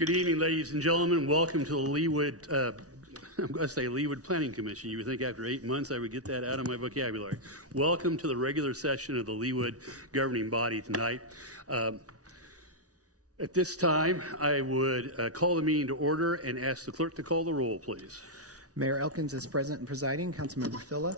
Good evening, ladies and gentlemen. Welcome to the Leawood, I'm going to say Leawood Planning Commission. You would think after 8 months I would get that out of my vocabulary. Welcome to the regular session of the Leawood governing body tonight. At this time, I would call the meeting to order and ask the clerk to call the roll, please. Mayor Elkins is present and presiding. Councilmember Phila.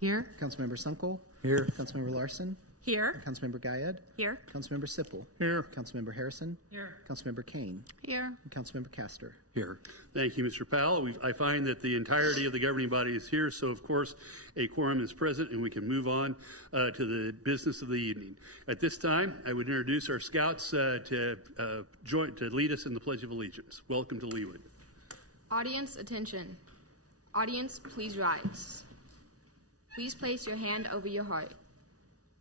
Here. Councilmember Sunkel. Here. Councilmember Larson. Here. Councilmember Guyad. Here. Councilmember Sipple. Here. Councilmember Harrison. Here. Councilmember Kane. Here. And Councilmember Castor. Here. Thank you, Mr. Powell. I find that the entirety of the governing body is here, so of course a quorum is present and we can move on to the business of the evening. At this time, I would introduce our scouts to lead us in the Pledge of Allegiance. Welcome to Leawood. Audience, attention. Audience, please rise. Please place your hand over your heart.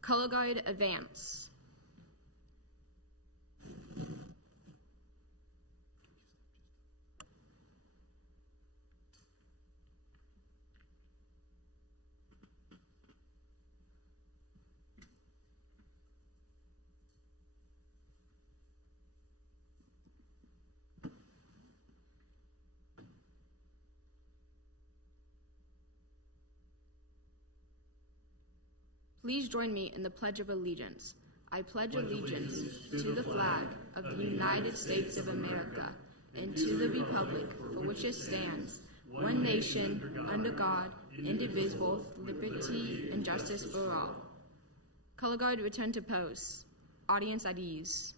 Color guard, advance. Please join me in the Pledge of Allegiance. I pledge allegiance to the flag of the United States of America and to the republic for which it stands, one nation, under God, indivisible, with liberty and justice for all. Color guard, return to post. Audience at ease.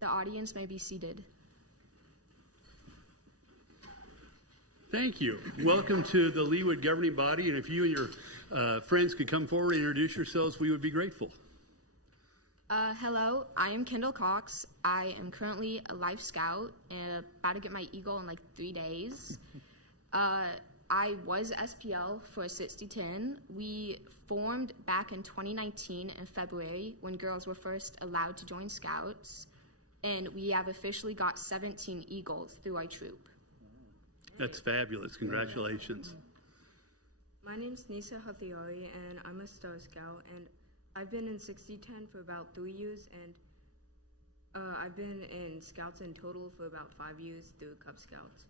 The audience may be seated. Thank you. Welcome to the Leawood governing body, and if you and your friends could come forward and introduce yourselves, we would be grateful. Hello, I am Kendall Cox. I am currently a Life Scout and about to get my Eagle in like 3 days. I was SPL for 6010. We formed back in 2019 in February when girls were first allowed to join Scouts. And we have officially got 17 Eagles through our troop. That's fabulous. Congratulations. My name's Nisa Hathiari, and I'm a Star Scout, and I've been in 6010 for about 3 years, and I've been in Scouts in total for about 5 years through Cub Scouts.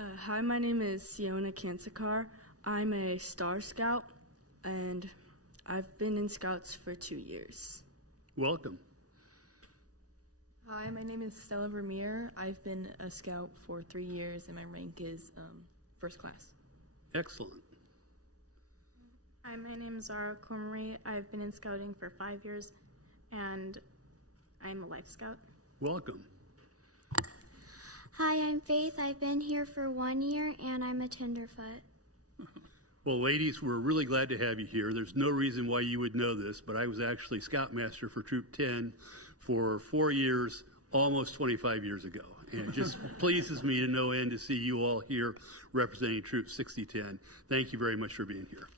Hi, my name is Siona Kansakar. I'm a Star Scout, and I've been in Scouts for 2 years. Welcome. Hi, my name is Stella Vermeer. I've been a Scout for 3 years, and my rank is first class. Excellent. Hi, my name is Zara Cormery. I've been in Scouting for 5 years, and I'm a Life Scout. Welcome. Hi, I'm Faith. I've been here for 1 year, and I'm a Tenderfoot. Well, ladies, we're really glad to have you here. There's no reason why you would know this, but I was actually Scoutmaster for Troop 10 for 4 years, almost 25 years ago. And it just pleases me to no end to see you all here representing Troop 6010. Thank you very much for being here.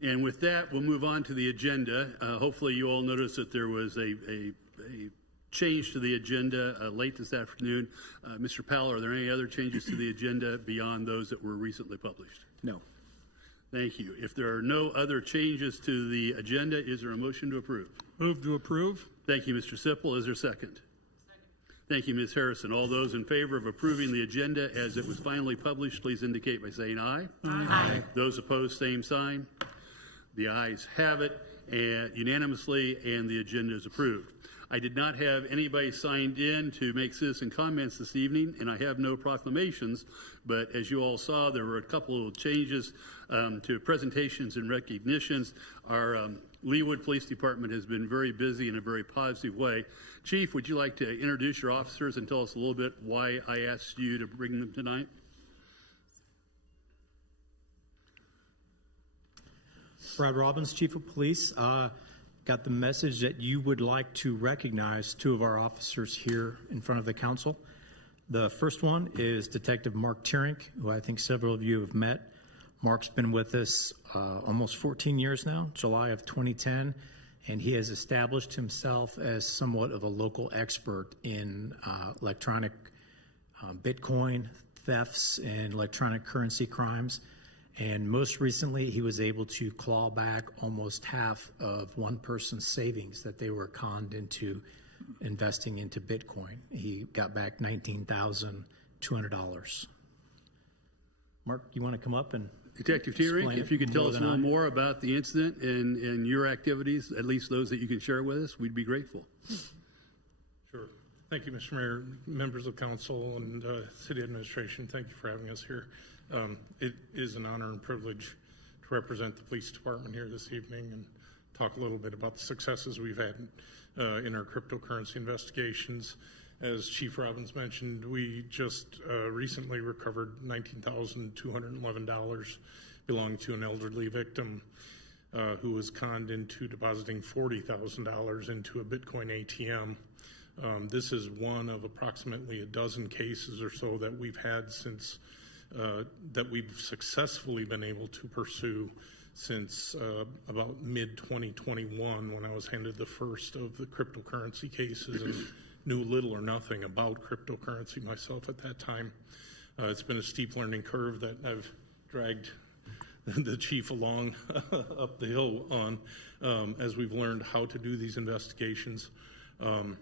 And with that, we'll move on to the agenda. Hopefully you all noticed that there was a change to the agenda late this afternoon. Mr. Powell, are there any other changes to the agenda beyond those that were recently published? No. Thank you. If there are no other changes to the agenda, is there a motion to approve? Move to approve. Thank you, Mr. Sipple. Is there a second? Thank you, Ms. Harrison. All those in favor of approving the agenda as it was finally published, please indicate by saying aye. Aye. Those opposed, same sign. The ayes have it and unanimously, and the agenda is approved. I did not have anybody signed in to make citizen comments this evening, and I have no proclamations, but as you all saw, there were a couple of changes to presentations and recognitions. Our Leawood Police Department has been very busy in a very positive way. Chief, would you like to introduce your officers and tell us a little bit why I asked you to bring them tonight? Brad Robbins, Chief of Police. Got the message that you would like to recognize two of our officers here in front of the council. The first one is Detective Mark Teerink, who I think several of you have met. Mark's been with us almost 14 years now, July of 2010, and he has established himself as somewhat of a local expert in electronic Bitcoin thefts and electronic currency crimes. And most recently, he was able to claw back almost half of one person's savings that they were conned into investing into Bitcoin. He got back $19,200. Mark, you want to come up and Detective Teerink, if you could tell us a little than I. more about the incident and your activities, at least those that you can share with us, we'd be grateful. Sure. Thank you, Mr. Mayor, members of council, and city administration. Thank you for having us here. It is an honor and privilege to represent the police department here this evening and talk a little bit about the successes we've had in our cryptocurrency investigations. As Chief Robbins mentioned, we just recently recovered $19,211 belonging to an elderly victim who was conned into depositing $40,000 into a Bitcoin ATM. This is one of approximately a dozen cases or so that we've had since that we've successfully been able to pursue since about mid-2021, when I was handed the first of the cryptocurrency cases and knew little or nothing about cryptocurrency myself at that time. It's been a steep learning curve that I've dragged the chief along up the hill on as we've learned how to do these investigations. And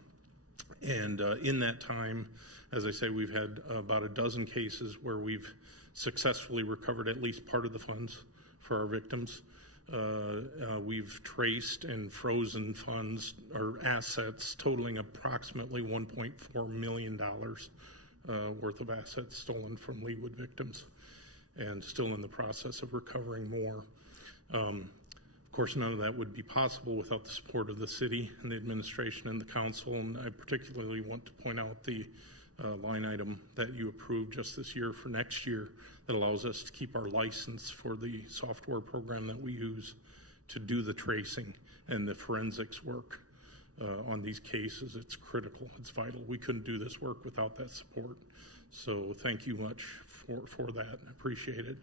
in that time, as I say, we've had about a dozen cases where we've successfully recovered at least part of the funds for our victims. We've traced and frozen funds or assets totaling approximately $1.4 million worth of assets stolen from Leawood victims, and still in the process of recovering more. Of course, none of that would be possible without the support of the city and the administration and the council, and I particularly want to point out the line item that you approved just this year for next year that allows us to keep our license for the software program that we use to do the tracing and the forensics work on these cases. It's critical. It's vital. We couldn't do this work without that support. So thank you much for that. I appreciate it.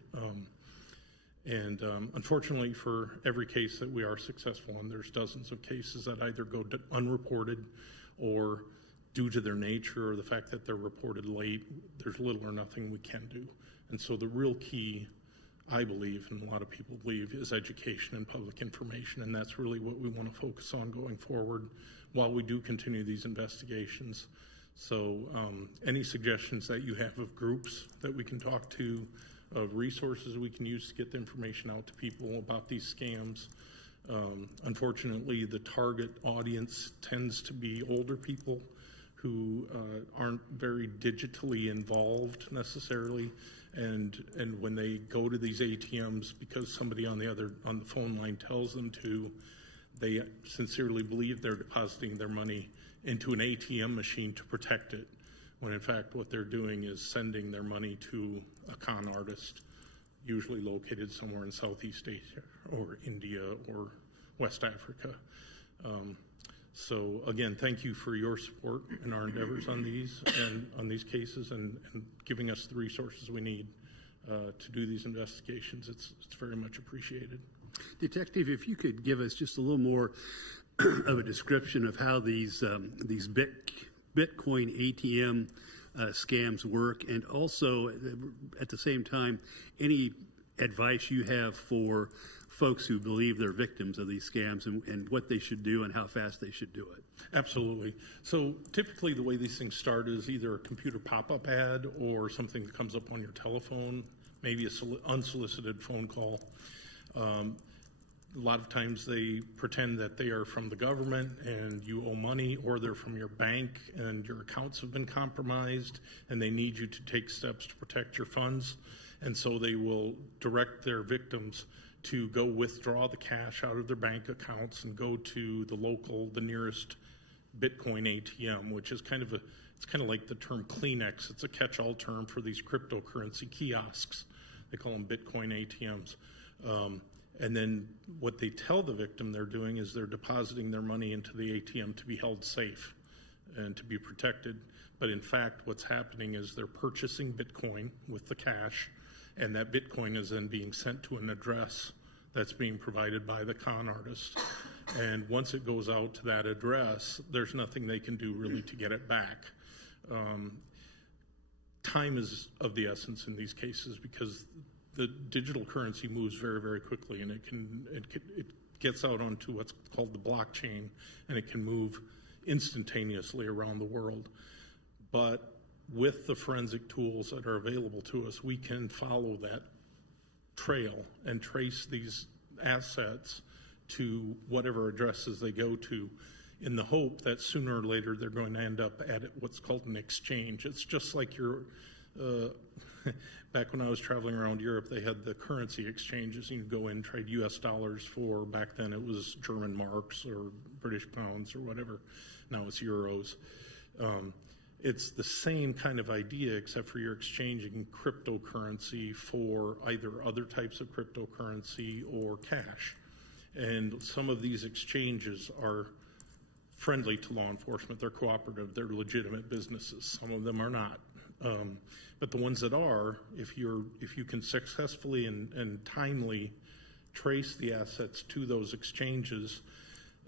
Unfortunately, for every case that we are successful in, there's dozens of cases that either go unreported or due to their nature or the fact that they're reported late, there's little or nothing we can do. And so the real key, I believe, and a lot of people believe, is education and public information. And that's really what we want to focus on going forward while we do continue these investigations. So any suggestions that you have of groups that we can talk to, of resources we can use to get the information out to people about these scams. Unfortunately, the target audience tends to be older people who aren't very digitally involved necessarily, and when they go to these ATMs because somebody on the phone line tells them to, they sincerely believe they're depositing their money into an ATM machine to protect it, when in fact what they're doing is sending their money to a con artist, usually located somewhere in Southeast Asia or India or West Africa. So again, thank you for your support in our endeavors on these and on these cases and giving us the resources we need to do these investigations. It's very much appreciated. Detective, if you could give us just a little more of a description of how these Bitcoin ATM scams work, and also at the same time, any advice you have for folks who believe they're victims of these scams and what they should do and how fast they should do it. Absolutely. So typically the way these things start is either a computer pop-up ad or something that comes up on your telephone, maybe an unsolicited phone call. A lot of times they pretend that they are from the government and you owe money, or they're from your bank and your accounts have been compromised and they need you to take steps to protect your funds. And so they will direct their victims to go withdraw the cash out of their bank accounts and go to the nearest Bitcoin ATM, which is it's kind of like the term Kleenex. It's a catch-all term for these cryptocurrency kiosks. They call them Bitcoin ATMs. And then what they tell the victim they're doing is they're depositing their money into the ATM to be held safe and to be protected. But in fact, what's happening is they're purchasing Bitcoin with the cash, and that Bitcoin is then being sent to an address that's being provided by the con artist. And once it goes out to that address, there's nothing they can do really to get it back. Time is of the essence in these cases because the digital currency moves very, very quickly, and it gets out onto what's called the blockchain, and it can move instantaneously around the world. But with the forensic tools that are available to us, we can follow that trail and trace these assets to whatever addresses they go to, in the hope that sooner or later they're going to end up at what's called an exchange. It's just like your back when I was traveling around Europe, they had the currency exchanges. You could go in and trade US dollars for, back then it was German marks or British pounds or whatever. Now it's euros. It's the same kind of idea, except for you're exchanging cryptocurrency for either other types of cryptocurrency or cash. And some of these exchanges are friendly to law enforcement. They're cooperative. They're legitimate businesses. Some of them are not. But the ones that are, if you can successfully and timely trace the assets to those exchanges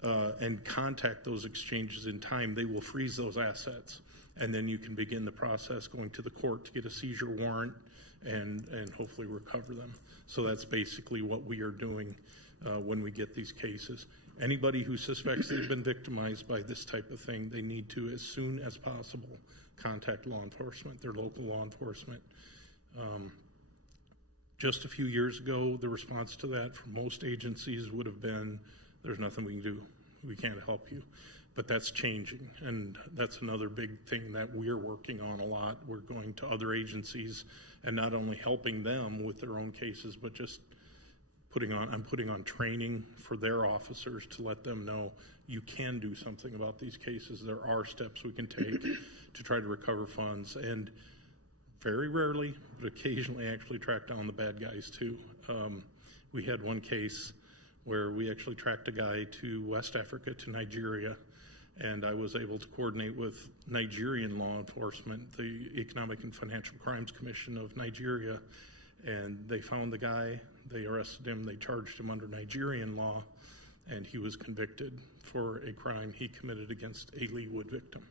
and contact those exchanges in time, they will freeze those assets. And then you can begin the process going to the court to get a seizure warrant and hopefully recover them. So that's basically what we are doing when we get these cases. Anybody who suspects they've been victimized by this type of thing, they need to, as soon as possible, contact law enforcement, their local law enforcement. Just a few years ago, the response to that from most agencies would have been, there's nothing we can do. We can't help you. But that's changing, and that's another big thing that we're working on a lot. We're going to other agencies and not only helping them with their own cases, but just I'm putting on training for their officers to let them know you can do something about these cases. There are steps we can take to try to recover funds, and very rarely, but occasionally actually track down the bad guys too. We had one case where we actually tracked a guy to West Africa, to Nigeria, and I was able to coordinate with Nigerian law enforcement, the Economic and Financial Crimes Commission of Nigeria, and they found the guy, they arrested him, they charged him under Nigerian law, and he was convicted for a crime he committed against a Leewood victim.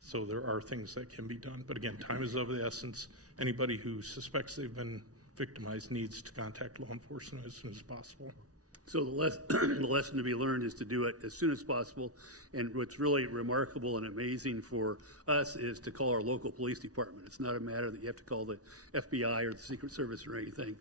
So there are things that can be done. But again, time is of the essence. Anybody who suspects they've been victimized needs to contact law enforcement as soon as possible. So the lesson to be learned is to do it as soon as possible. And what's really remarkable and amazing for us is to call our local police department. It's not a matter that you have to call the FBI or the Secret Service or anything.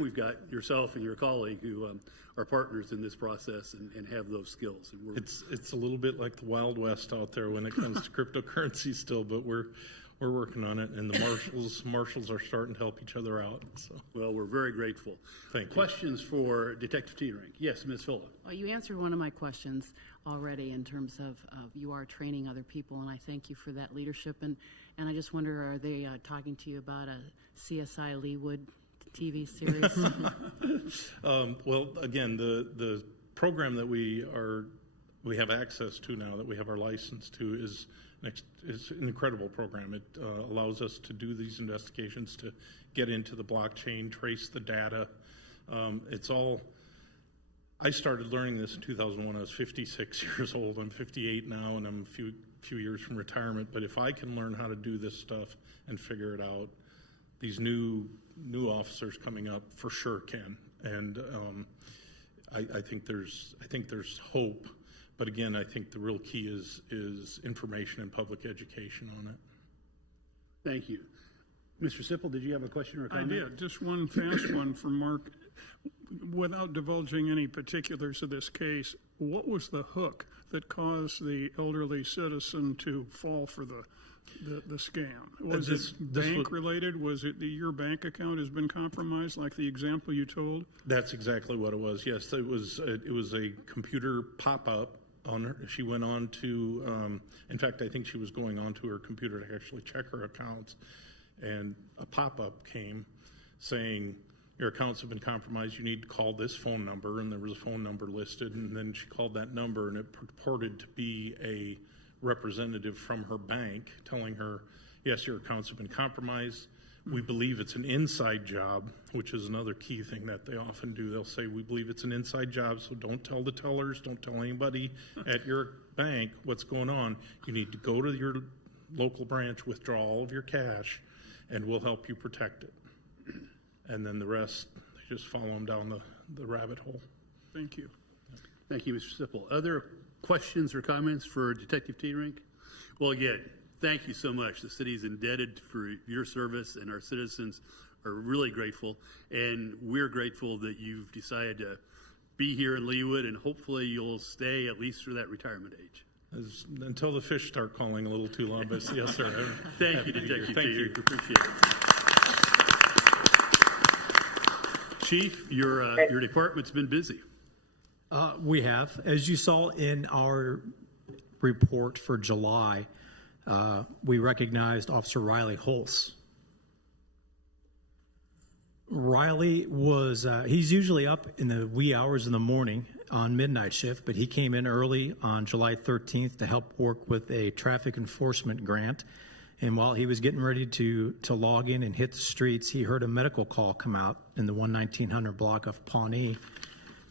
We've got yourself and your colleague who are partners in this process and have those skills. And it's a little bit like the Wild West out there when it comes to cryptocurrency still, but we're working on it, and the marshals are starting to help each other out. So. Well, we're very grateful. Thank you. Questions for Detective Teerink? Yes, Ms. Phillip. Well, you answered one of my questions already in terms of you are training other people, and I thank you for that leadership. And I just wonder, are they talking to you about a CSI Leewood TV series? Well, again, the program that we have access to now, that we have our license to, is an incredible program. It allows us to do these investigations, to get into the blockchain, trace the data. I started learning this in 2001. I was 56 years old. I'm 58 now, and I'm a few years from retirement. But if I can learn how to do this stuff and figure it out, these new officers coming up for sure can. And I think there's hope. But again, I think the real key is information and public education on it. Thank you. Mr. Sipple, did you have a question or a comment? I did. Just one fast one for Mark. Without divulging any particulars of this case, what was the hook that caused the elderly citizen to fall for the scam? Was it bank related? Was it your bank account has been compromised, like the example you told? That's exactly what it was. Yes, it was a computer pop-up. She went on to, in fact, I think she was going on to her computer to actually check her accounts, and a pop-up came saying, your accounts have been compromised, you need to call this phone number, and there was a phone number listed, and then she called that number, and it purported to be a representative from her bank telling her, yes, your accounts have been compromised. We believe it's an inside job, which is another key thing that they often do. They'll say, we believe it's an inside job, so don't tell the tellers, don't tell anybody at your bank what's going on. You need to go to your local branch, withdraw all of your cash, and we'll help you protect it. And then the rest, they just follow them down the rabbit hole. Thank you. Thank you, Mr. Sipple. Other questions or comments for Detective Teerink? Well, again, thank you so much. The city is indebted for your service, and our citizens are really grateful. And we're grateful that you've decided to be here in Leawood, and hopefully you'll stay at least through that retirement age. Until the fish start calling a little too long, but yes, sir. Thank you, Detective Thank you. Teerink. Appreciate it. Chief, your department's been busy. We have. As you saw in our report for July, we recognized Officer Riley Hulse. Riley was, he's usually up in the wee hours in the morning on midnight shift, but he came in early on July 13th to help work with a traffic enforcement grant. And while he was getting ready to log in and hit the streets, he heard a medical call come out in the 1900 block of Pawnee.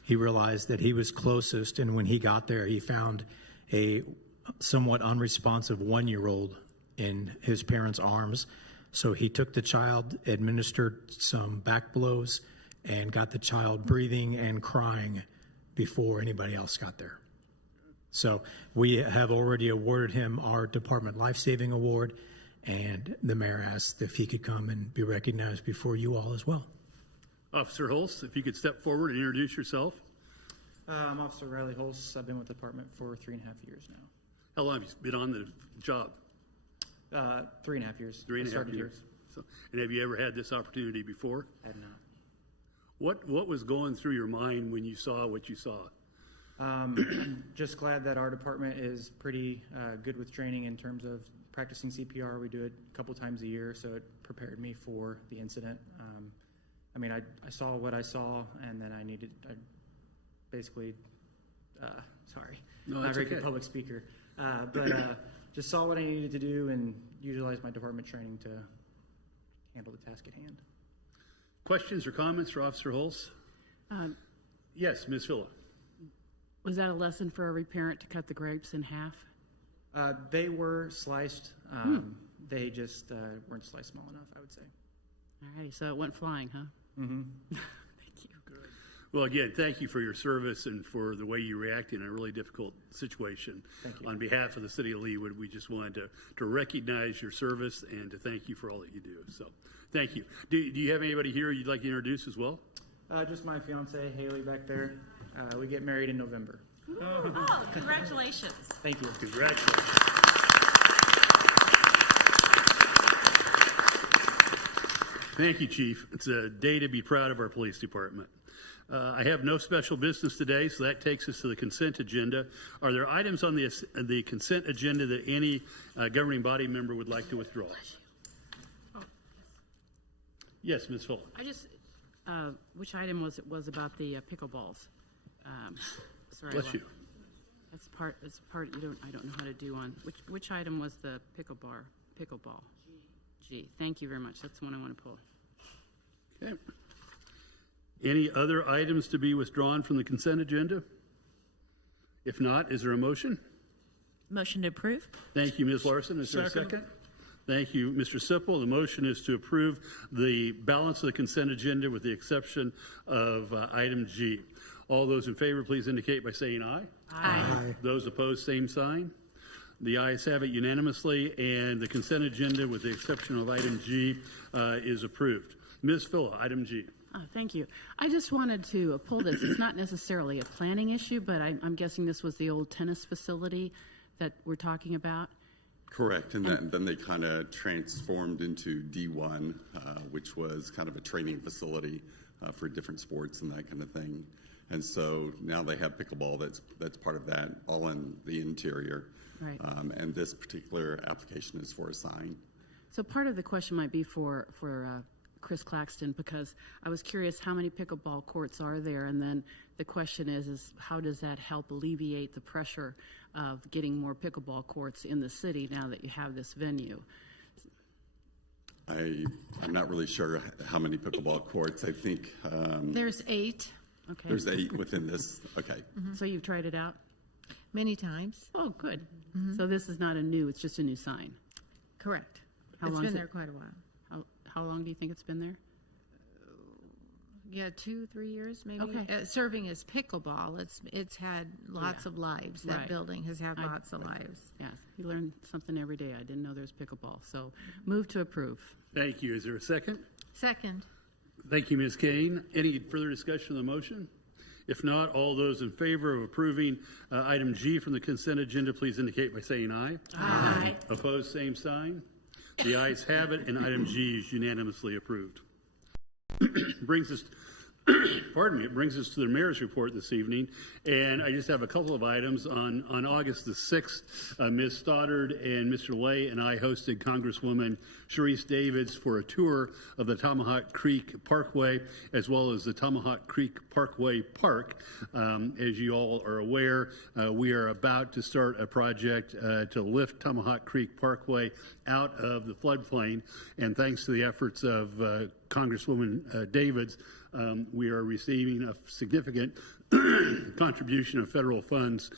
He realized that he was closest, and when he got there, he found a somewhat unresponsive 1-year-old in his parents' arms. So he took the child, administered some back blows, and got the child breathing and crying before anybody else got there. So we have already awarded him our Department Lifesaving Award, and the mayor asked if he could come and be recognized before you all as well. Officer Hulse, if you could step forward and introduce yourself. I'm Officer Riley Hulse. I've been with the department for 3.5 years now. How long have you been on the job? 3.5 years. 3.5 years. So, and have you ever had this opportunity before? I have not. What was going through your mind when you saw what you saw? Just glad that our department is pretty good with training in terms of practicing CPR. We do it a couple times a year, so it prepared me for the incident. I mean, I saw what I saw, and then I basically, sorry, no, not a very okay. good public speaker, but just saw what I needed to do and utilized my department training to handle the task at hand. Questions or comments for Officer Hulse? Yes, Ms. Phillip. Was that a lesson for every parent to cut the grapes in half? They were sliced. They just weren't sliced small enough, I would say. All righty, so it went flying, huh? Mm-hmm. Thank you. Good. Well, again, thank you for your service and for the way you reacted in a really difficult situation. Thank you. On behalf of the city of Leawood, we just wanted to recognize your service and to thank you for all that you do. So, thank you. Do you have anybody here you'd like to introduce as well? Just my fiance, Haley, back there. We get married in November. Oh, congratulations. Thank you. Congratulations. Thank you, Chief. It's a day to be proud of our police department. I have no special business today, so that takes us to the consent agenda. Are there items on the consent agenda that any governing body member would like to withdraw? Yes, Ms. Hull. Which item was about the pickleballs? Sorry. Bless you. That's part I don't know how to do on. Which item was the pickleball? G. Thank you very much. That's the one I want to pull. Okay. Any other items to be withdrawn from the consent agenda? If not, is there a motion? Motion to approve. Thank you, Ms. Larson. Is there a second? Thank you, Mr. Sipple. The motion is to approve the balance of the consent agenda with the exception of item G. All those in favor, please indicate by saying aye. Aye. Those opposed, same sign. The ayes have it unanimously, and the consent agenda, with the exception of item G, is approved. Ms. Phillip, item G. Thank you. I just wanted to pull this. It's not necessarily a planning issue, but I'm guessing this was the old tennis facility that we're talking about. Correct, and then they kind of transformed into D1, which was kind of a training facility for different sports and that kind of thing. And so now they have pickleball that's part of that, all in the interior. Right. And this particular application is for a sign. So part of the question might be for Chris Claxton, because I was curious how many pickleball courts are there, and then the question is how does that help alleviate the pressure of getting more pickleball courts in the city now that you have this venue? I'm not really sure how many pickleball courts. I think There's 8, Okay. there's 8 within this. Okay. So you've tried it out? many times. Oh, good. So this is not it's just a new sign. Correct. How It's long been is it- there quite a while. How long do you think it's been there? Yeah, 2-3 years maybe. Okay. Serving as pickleball, it's had lots of lives. That Right. building has had lots of lives. Yeah, you learn something every day. I didn't know there's pickleball. So move to approve. Thank you. Is there a second? Second. Thank you, Ms. Kane. Any further discussion of the motion? If not, all those in favor of approving item G from the consent agenda, please indicate by saying aye. Aye. Opposed, same sign. The ayes have it, and item G is unanimously approved. Brings us it brings us to the mayor's report this evening, and I just have a couple of items. On August the 6th, Ms. Stoddard and Mr. Lay and I hosted Congresswoman Sharice Davids for a tour of the Tomahawk Creek Parkway, as well as the Tomahawk Creek Parkway Park. As you all are aware, we are about to start a project to lift Tomahawk Creek Parkway out of the floodplain, and thanks to the efforts of Congresswoman Davids, we are receiving a significant contribution of federal funds.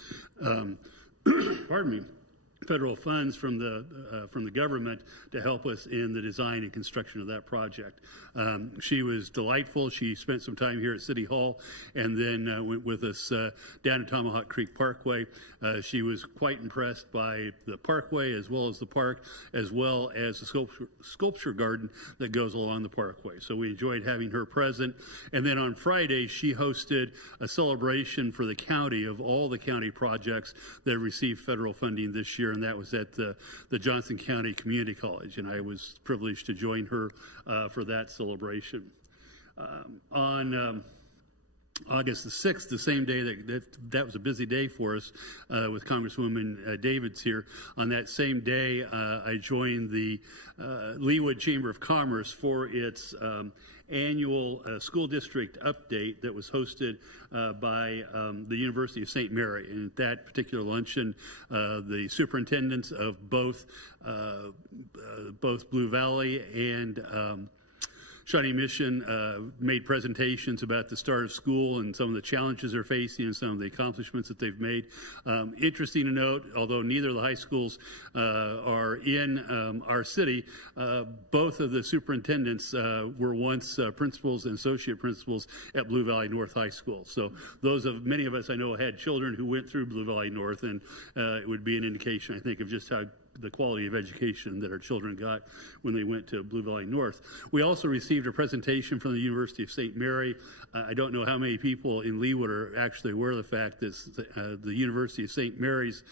Federal funds from the government to help us in the design and construction of that project. She was delightful. She spent some time here at City Hall and then went with us down to Tomahawk Creek Parkway. She was quite impressed by the parkway as well as the park, as well as the sculpture garden that goes along the parkway. So we enjoyed having her present. And then on Friday, she hosted a celebration for the county of all the county projects that received federal funding this year, and that was at the Johnson County Community College, and I was privileged to join her for that celebration. On August the 6th, the same day that was a busy day for us with Congresswoman Davids here. On that same day, I joined the Leawood Chamber of Commerce for its annual school district update that was hosted by the University of St. Mary. And at that particular luncheon, the superintendents of both Blue Valley and Shawnee Mission made presentations about the start of school and some of the challenges they're facing and some of the accomplishments that they've made. Interesting to note, although neither of the high schools are in our city, both of the superintendents were once principals and associate principals at Blue Valley North High School. So many of us I know had children who went through Blue Valley North, and it would be an indication, I think, of just how the quality of education that our children got when they went to Blue Valley North. We also received a presentation from the University of St. Mary. I don't know how many people in Leawood are actually aware of the fact that the University of St. Mary's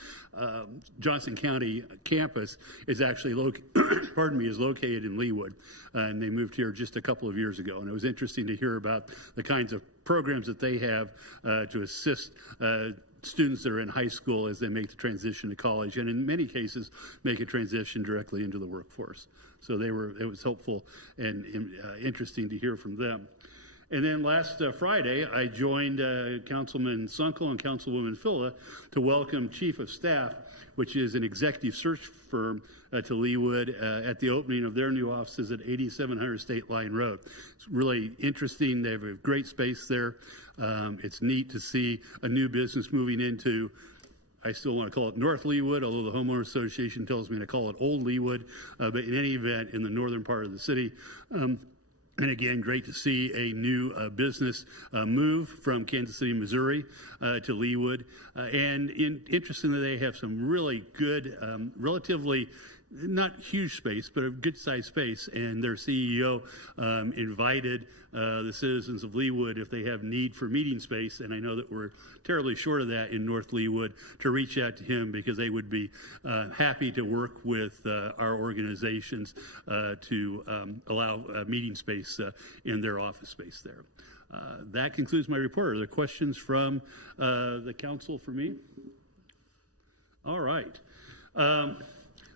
Johnson County campus is actually located in Leawood, and they moved here just a couple of years ago. And it was interesting to hear about the kinds of programs that they have to assist students that are in high school as they make the transition to college, and in many cases make a transition directly into the workforce. So it was helpful and interesting to hear from them. And then last Friday, I joined Councilman Sunkel and Councilwoman Phila to welcome Chief of Staff, which is an executive search firm to Leawood at the opening of their new offices at 8700 State Line Road. It's really interesting. They have a great space there. It's neat to see a new business moving into, I still want to call it North Leawood, although the Homeowners Association tells me to call it Old Leawood, but in any event, in the northern part of the city. And again, great to see a new business move from Kansas City, Missouri to Leawood. And interestingly, they have some really good, relatively not huge space, but a good-sized space. And their CEO invited the citizens of Leawood, if they have need for meeting space, and I know that we're terribly short of that in North Leawood, to reach out to him because they would be happy to work with our organizations to allow meeting space in their office space there. That concludes my report. Are there questions from the council for me? All right.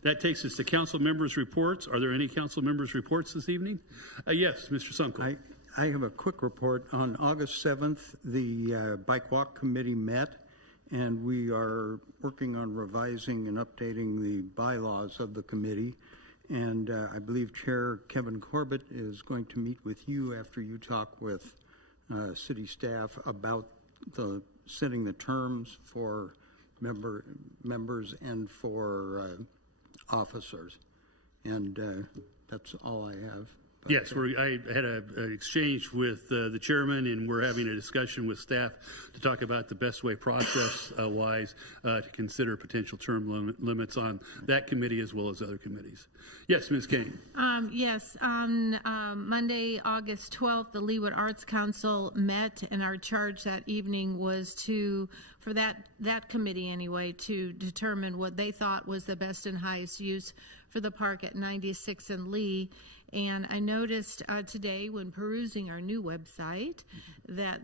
That takes us to council members' reports. Are there any council members' reports this evening? Yes, Mr. Sunkel. I have a quick report. On August 7th, the Bike Walk Committee met, and we are working on revising and updating the bylaws of the committee. And I believe Chair Kevin Corbett is going to meet with you after you talk with city staff about setting the terms for members and for officers. And that's all I have. Yes, I had an exchange with the chairman, and we're having a discussion with staff to talk about the best way process-wise to consider potential term limits on that committee as well as other committees. Yes, Ms. Kane. Yes, on Monday, August 12th, the Leawood Arts Council met, and our charge that evening was for that committee anyway, to determine what they thought was the best and highest use for the park at 96 and Lee. And I noticed today when perusing our new website that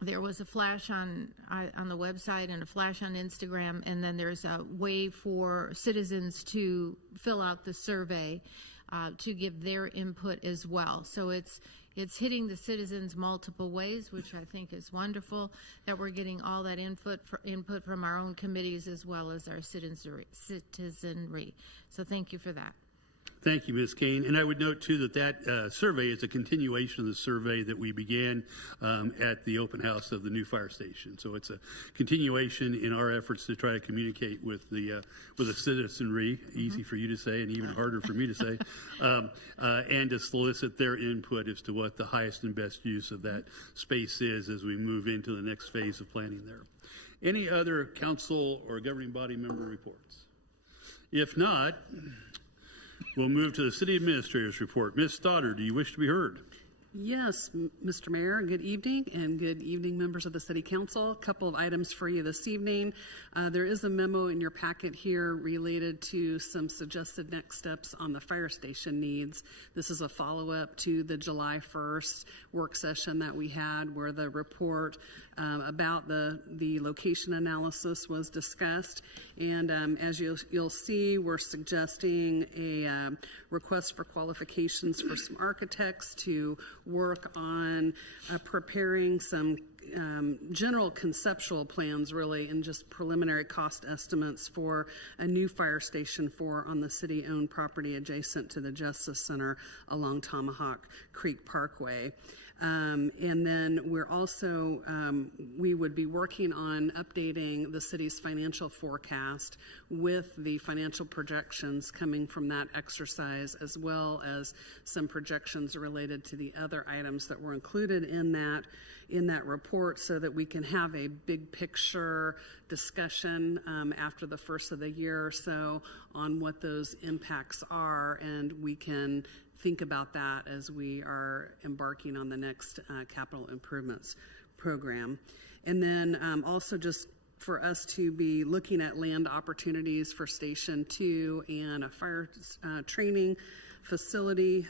there was a flash on the website and a flash on Instagram, and then there's a way for citizens to fill out the survey to give their input as well. So it's hitting the citizens multiple ways, which I think is wonderful, that we're getting all that input from our own committees as well as our citizenry. So thank you for that. Thank you, Ms. Kane. And I would note, too, that survey is a continuation of the survey that we began at the open house of the new fire station. So it's a continuation in our efforts to try to communicate with the citizenry, easy for you to say and even harder for me to say, and to solicit their input as to what the highest and best use of that space is as we move into the next phase of planning there. Any other council or governing body member reports? If not, we'll move to the city administrator's report. Ms. Stoddard, do you wish to be heard? Yes, Mr. Mayor, good evening, and good evening, members of the City Council. A couple of items for you this evening. There is a memo in your packet here related to some suggested next steps on the fire station needs. This is a follow-up to the July 1st work session that we had where the report about the location analysis was discussed. And as you'll see, we're suggesting a request for qualifications for some architects to work on preparing some general conceptual plans, really, and just preliminary cost estimates for a new fire station on the city-owned property adjacent to the Justice Center along Tomahawk Creek Parkway. And then we're also, we would be working on updating the city's financial forecast with the financial projections coming from that exercise, as well as some projections related to the other items that were included in that report, so that we can have a big picture discussion after the first of the year or so on what those impacts are, and we can think about that as we are embarking on the next capital improvements program. And then also just for us to be looking at land opportunities for Station 2 and a fire training facility,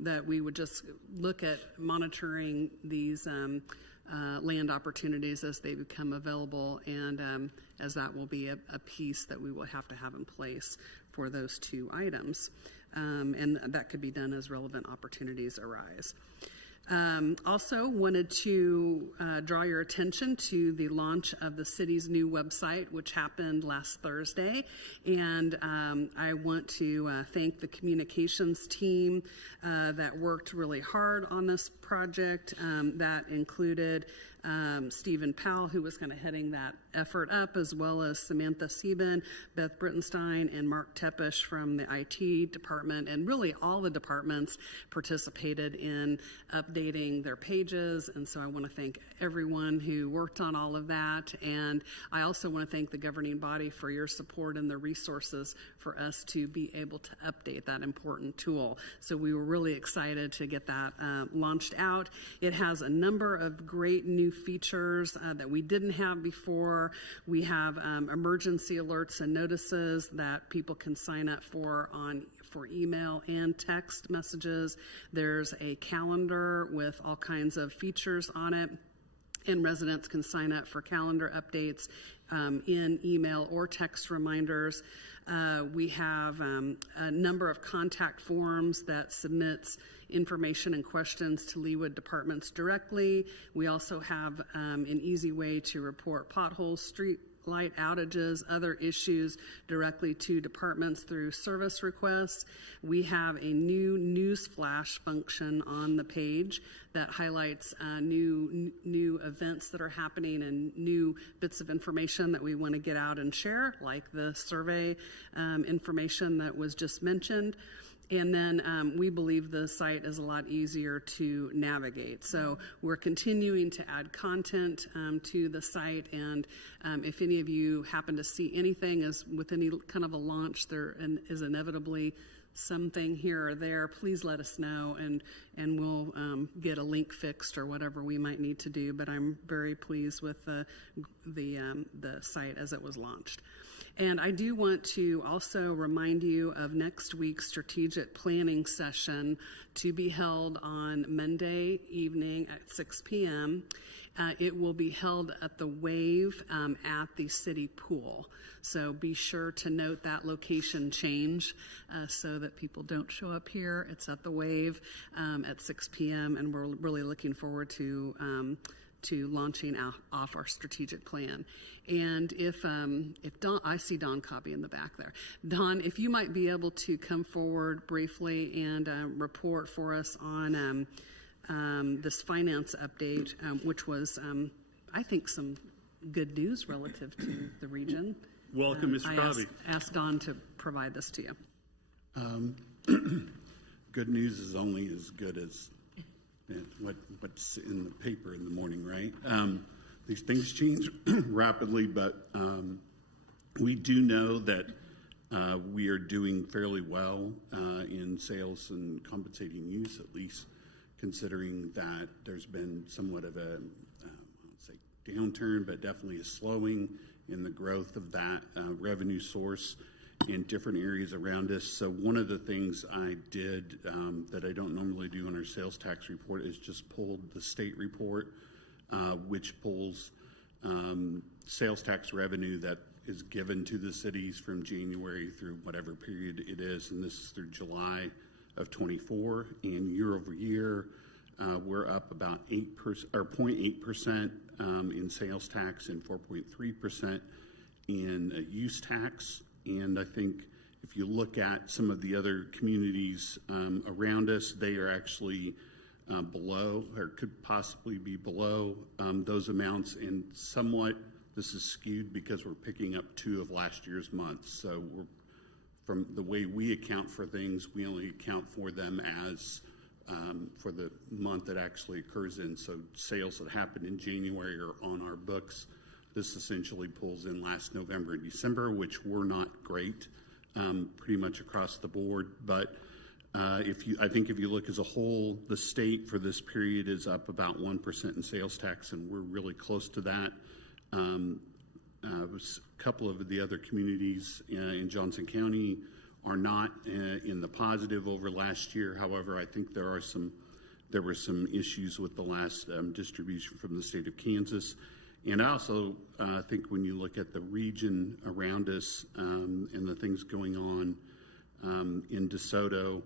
that we would just look at monitoring these land opportunities as they become available, and as that will be a piece that we will have to have in place for those two items. And that could be done as relevant opportunities arise. Also wanted to draw your attention to the launch of the city's new website, which happened last Thursday. And I want to thank the communications team that worked really hard on this project. That included Stephen Powell, who was kind of heading that effort up, as well as Samantha Sieben, Beth Brittenstein, and Mark Tepish from the IT department. And really all the departments participated in updating their pages. And so I want to thank everyone who worked on all of that. And I also want to thank the governing body for your support and the resources for us to be able to update that important tool. So we were really excited to get that launched out. It has a number of great new features that we didn't have before. We have emergency alerts and notices that people can sign up for email and text messages. There's a calendar with all kinds of features on it, and residents can sign up for calendar updates in email or text reminders. We have a number of contact forms that submits information and questions to Leawood departments directly. We also have an easy way to report potholes, street light outages, other issues directly to departments through service requests. We have a new news flash function on the page that highlights new events that are happening and new bits of information that we want to get out and share, like the survey information that was just mentioned. And then we believe the site is a lot easier to navigate. So we're continuing to add content to the site. And if any of you happen to see anything as with any kind of a launch, there is inevitably something here or there, please let us know, and we'll get a link fixed or whatever we might need to do. But I'm very pleased with the site as it was launched. And I do want to also remind you of next week's strategic planning session to be held on Monday evening at 6 p.m. It will be held at the Wave at the city pool. So be sure to note that location change so that people don't show up here. It's at the Wave at 6 p.m. and we're really looking forward to launching off our strategic plan. And if Don, I see Don Cobby in the back there. Don, if you might be able to come forward briefly and report for us on this finance update, which was, I think, some good news relative to the region. Welcome, Mr. Cobby. I asked Don to provide this to you. Good news is only as good as what's in the paper in the morning, right? These things change rapidly, but we do know that we are doing fairly well in sales and compensating use, at least considering that there's been somewhat of a, I won't say downturn, but definitely a slowing in the growth of that revenue source in different areas around us. So one of the things I did that I don't normally do on our sales tax report is just pulled the state report, which pulls sales tax revenue that is given to the cities from January through whatever period it is, and this is through July of 24. And year over year, we're up about 0.8% in sales tax and 4.3% in use tax. And I think if you look at some of the other communities around us, they are actually below or could possibly be below those amounts. And somewhat this is skewed because we're picking up 2 of last year's months. So we're, from the way we account for things, we only account for them as for the month that actually occurs in. So sales that happened in January are on our books. This essentially pulls in last November and December, which were not great, pretty much across the board. But I think if you look as a whole, the state for this period is up about 1% in sales tax, and we're really close to that. A couple of the other communities in Johnson County are not in the positive over last year. However, I think there were some issues with the last distribution from the state of Kansas. And I also think when you look at the region around us and the things going on in DeSoto,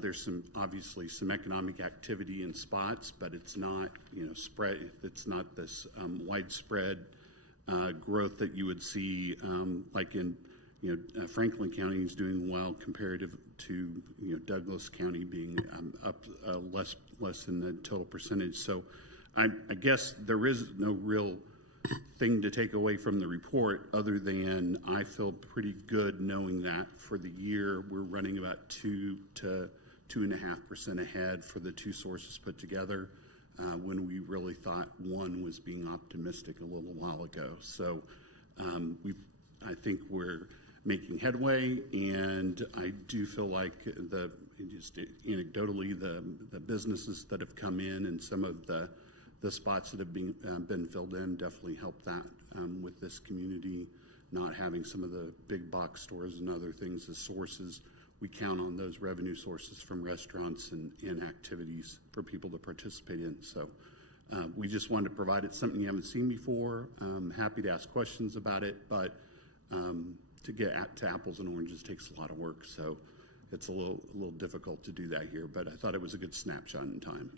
there's obviously some economic activity in spots, but it's not spread. It's not this widespread growth that you would see like in Franklin County is doing well comparative to Douglas County being up less in the total percentage. So I guess there is no real thing to take away from the report other than I feel pretty good knowing that for the year we're running about 2 to 2.5% ahead for the two sources put together when we really thought one was being optimistic a little while ago. So I think we're making headway, and I do feel like just anecdotally the businesses that have come in and some of the spots that have been filled in definitely help that with this community not having some of the big box stores and other things as sources. We count on those revenue sources from restaurants and activities for people to participate in. So We just wanted to provide it something you haven't seen before. Happy to ask questions about it, but to get to apples and oranges takes a lot of work, so it's a little difficult to do that here, but I thought it was a good snapshot in time.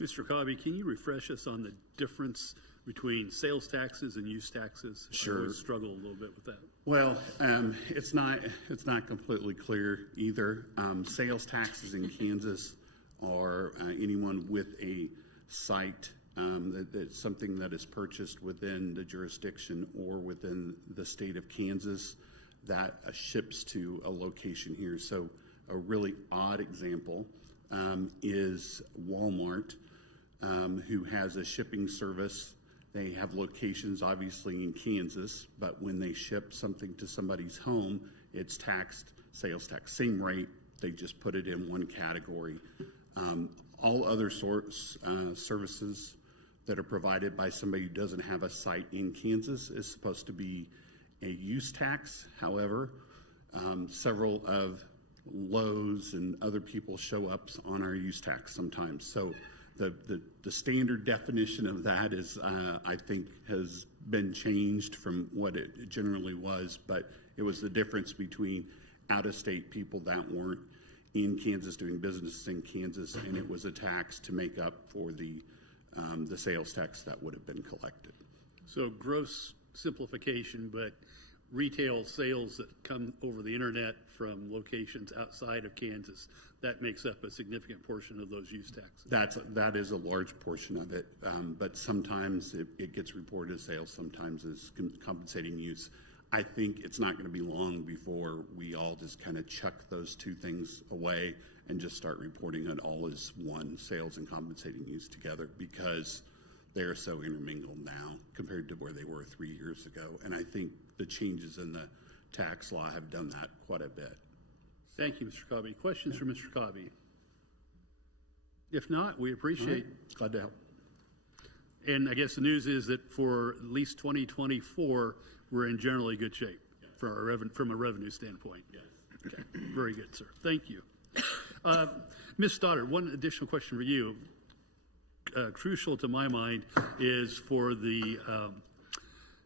Mr. Cobby, can you refresh us on the difference between sales taxes and use taxes? Sure. I always struggle a little bit with that. Well, it's not completely clear either. Sales taxes in Kansas are anyone with a site that's something that is purchased within the jurisdiction or within the state of Kansas that ships to a location here. So a really odd example is Walmart, who has a shipping service. They have locations obviously in Kansas, but when they ship something to somebody's home, it's taxed sales tax, same rate. They just put it in one category. All other services that are provided by somebody who doesn't have a site in Kansas is supposed to be a use tax. However, several of Lowe's and other people show up on our use tax sometimes. So the standard definition of that is, I think, has been changed from what it generally was, but it was the difference between out-of-state people that weren't in Kansas doing business in Kansas, and it was a tax to make up for the sales tax that would have been collected. So gross simplification, but retail sales that come over the internet from locations outside of Kansas, that makes up a significant portion of those use taxes. That is a large portion of it, but sometimes it gets reported as sales, sometimes as compensating use. I think it's not going to be long before we all just kind of chuck those two things away and just start reporting it all as one, sales and compensating use together, because they're so intermingled now compared to where they were 3 years ago. And I think the changes in the tax law have done that quite a bit. Thank you, Mr. Cobby. Questions for Mr. Cobby? If not, we appreciate. Right. Glad to help. And I guess the news is that for at least 2024, we're in generally good shape from a revenue standpoint. Yes. Okay. Very good, sir. Thank you. Ms. Stoddard, one additional question for you. Crucial to my mind is for the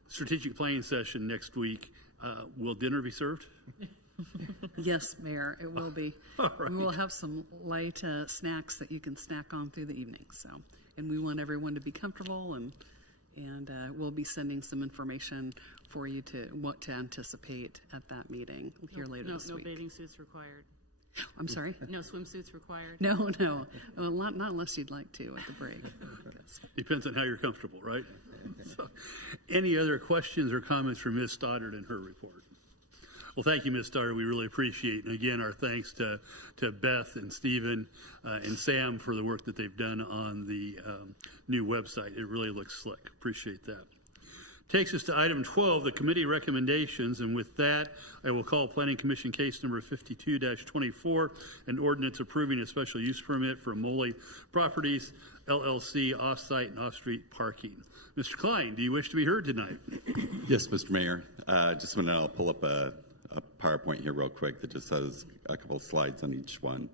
strategic planning session next week. Will dinner be served? Yes, Mayor, it will be. Right. We will have some light snacks that you can snack on through the evening. So, and we want everyone to be comfortable, and we'll be sending some information for you to what to anticipate at that meeting here later this week. No bathing suits required. I'm sorry? No swimsuits required. No. Well, not unless you'd like to at the break. Depends on how you're comfortable, right? So, any other questions or comments from Ms. Stoddard in her report? Well, thank you, Ms. Stoddard. We really appreciate it. And again, our thanks to Beth and Stephen and Sam for the work that they've done on the new website. It really looks slick. Appreciate that. Takes us to item 12, the committee recommendations. And with that, I will call Planning Commission case number 52-24, an ordinance approving a special use permit for Moley Properties, LLC, off-site and off-street parking. Mr. Klein, do you wish to be heard tonight? Yes, Mr. Mayor. Just a minute, I'll pull up a PowerPoint here real quick that just has a couple of slides on each one.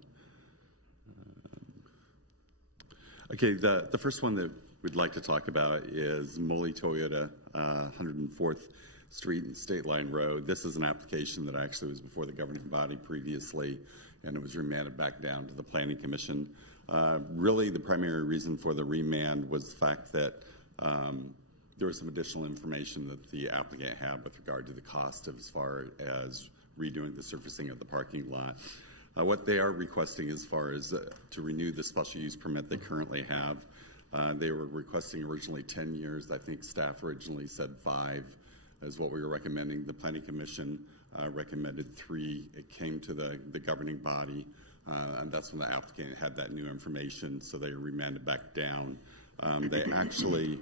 Okay, the first one that we'd like to talk about is Moley Toyota, 104th Street and State Line Road. This is an application that actually was before the governing body previously, and it was remanded back down to the Planning Commission. Really, the primary reason for the remand was the fact that there was some additional information that the applicant had with regard to the cost of as far as redoing the surfacing of the parking lot. What they are requesting as far as to renew the special use permit they currently have. They were requesting originally 10 years. I think staff originally said 5 is what we were recommending. The Planning Commission recommended 3. It came to the governing body, and that's when the applicant had that new information, so they remanded back down. They actually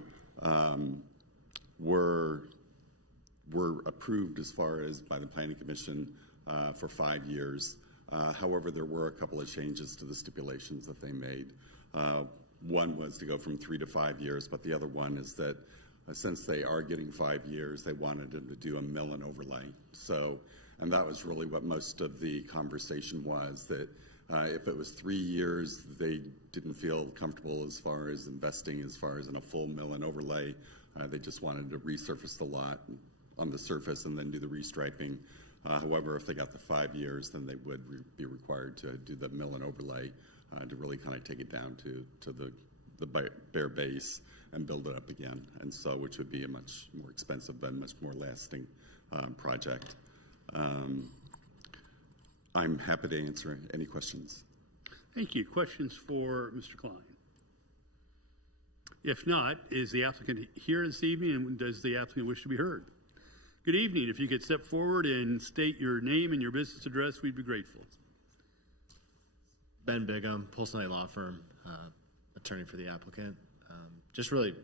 were approved as far as by the Planning Commission for 5 years. However, there were a couple of changes to the stipulations that they made. One was to go from 3 to 5 years, but the other one is that since they are getting 5 years, they wanted them to do a mill and overlay. So, and that was really what most of the conversation was, that If it was 3 years, they didn't feel comfortable as far as investing, as far as in a full mill and overlay. They just wanted to resurface the lot on the surface and then do the restriping. However, if they got the 5 years, then they would be required to do the mill and overlay to really kind of take it down to the bare base and build it up again. And so, which would be a much more expensive but much more lasting project. I'm happy to answer any questions. Thank you. Questions for Mr. Klein? If not, is the applicant here this evening, and does the applicant wish to be heard? Good evening. If you could step forward and state your name and your business address, we'd be grateful. Ben Bigham, Polson Law Firm, attorney for the applicant. Just really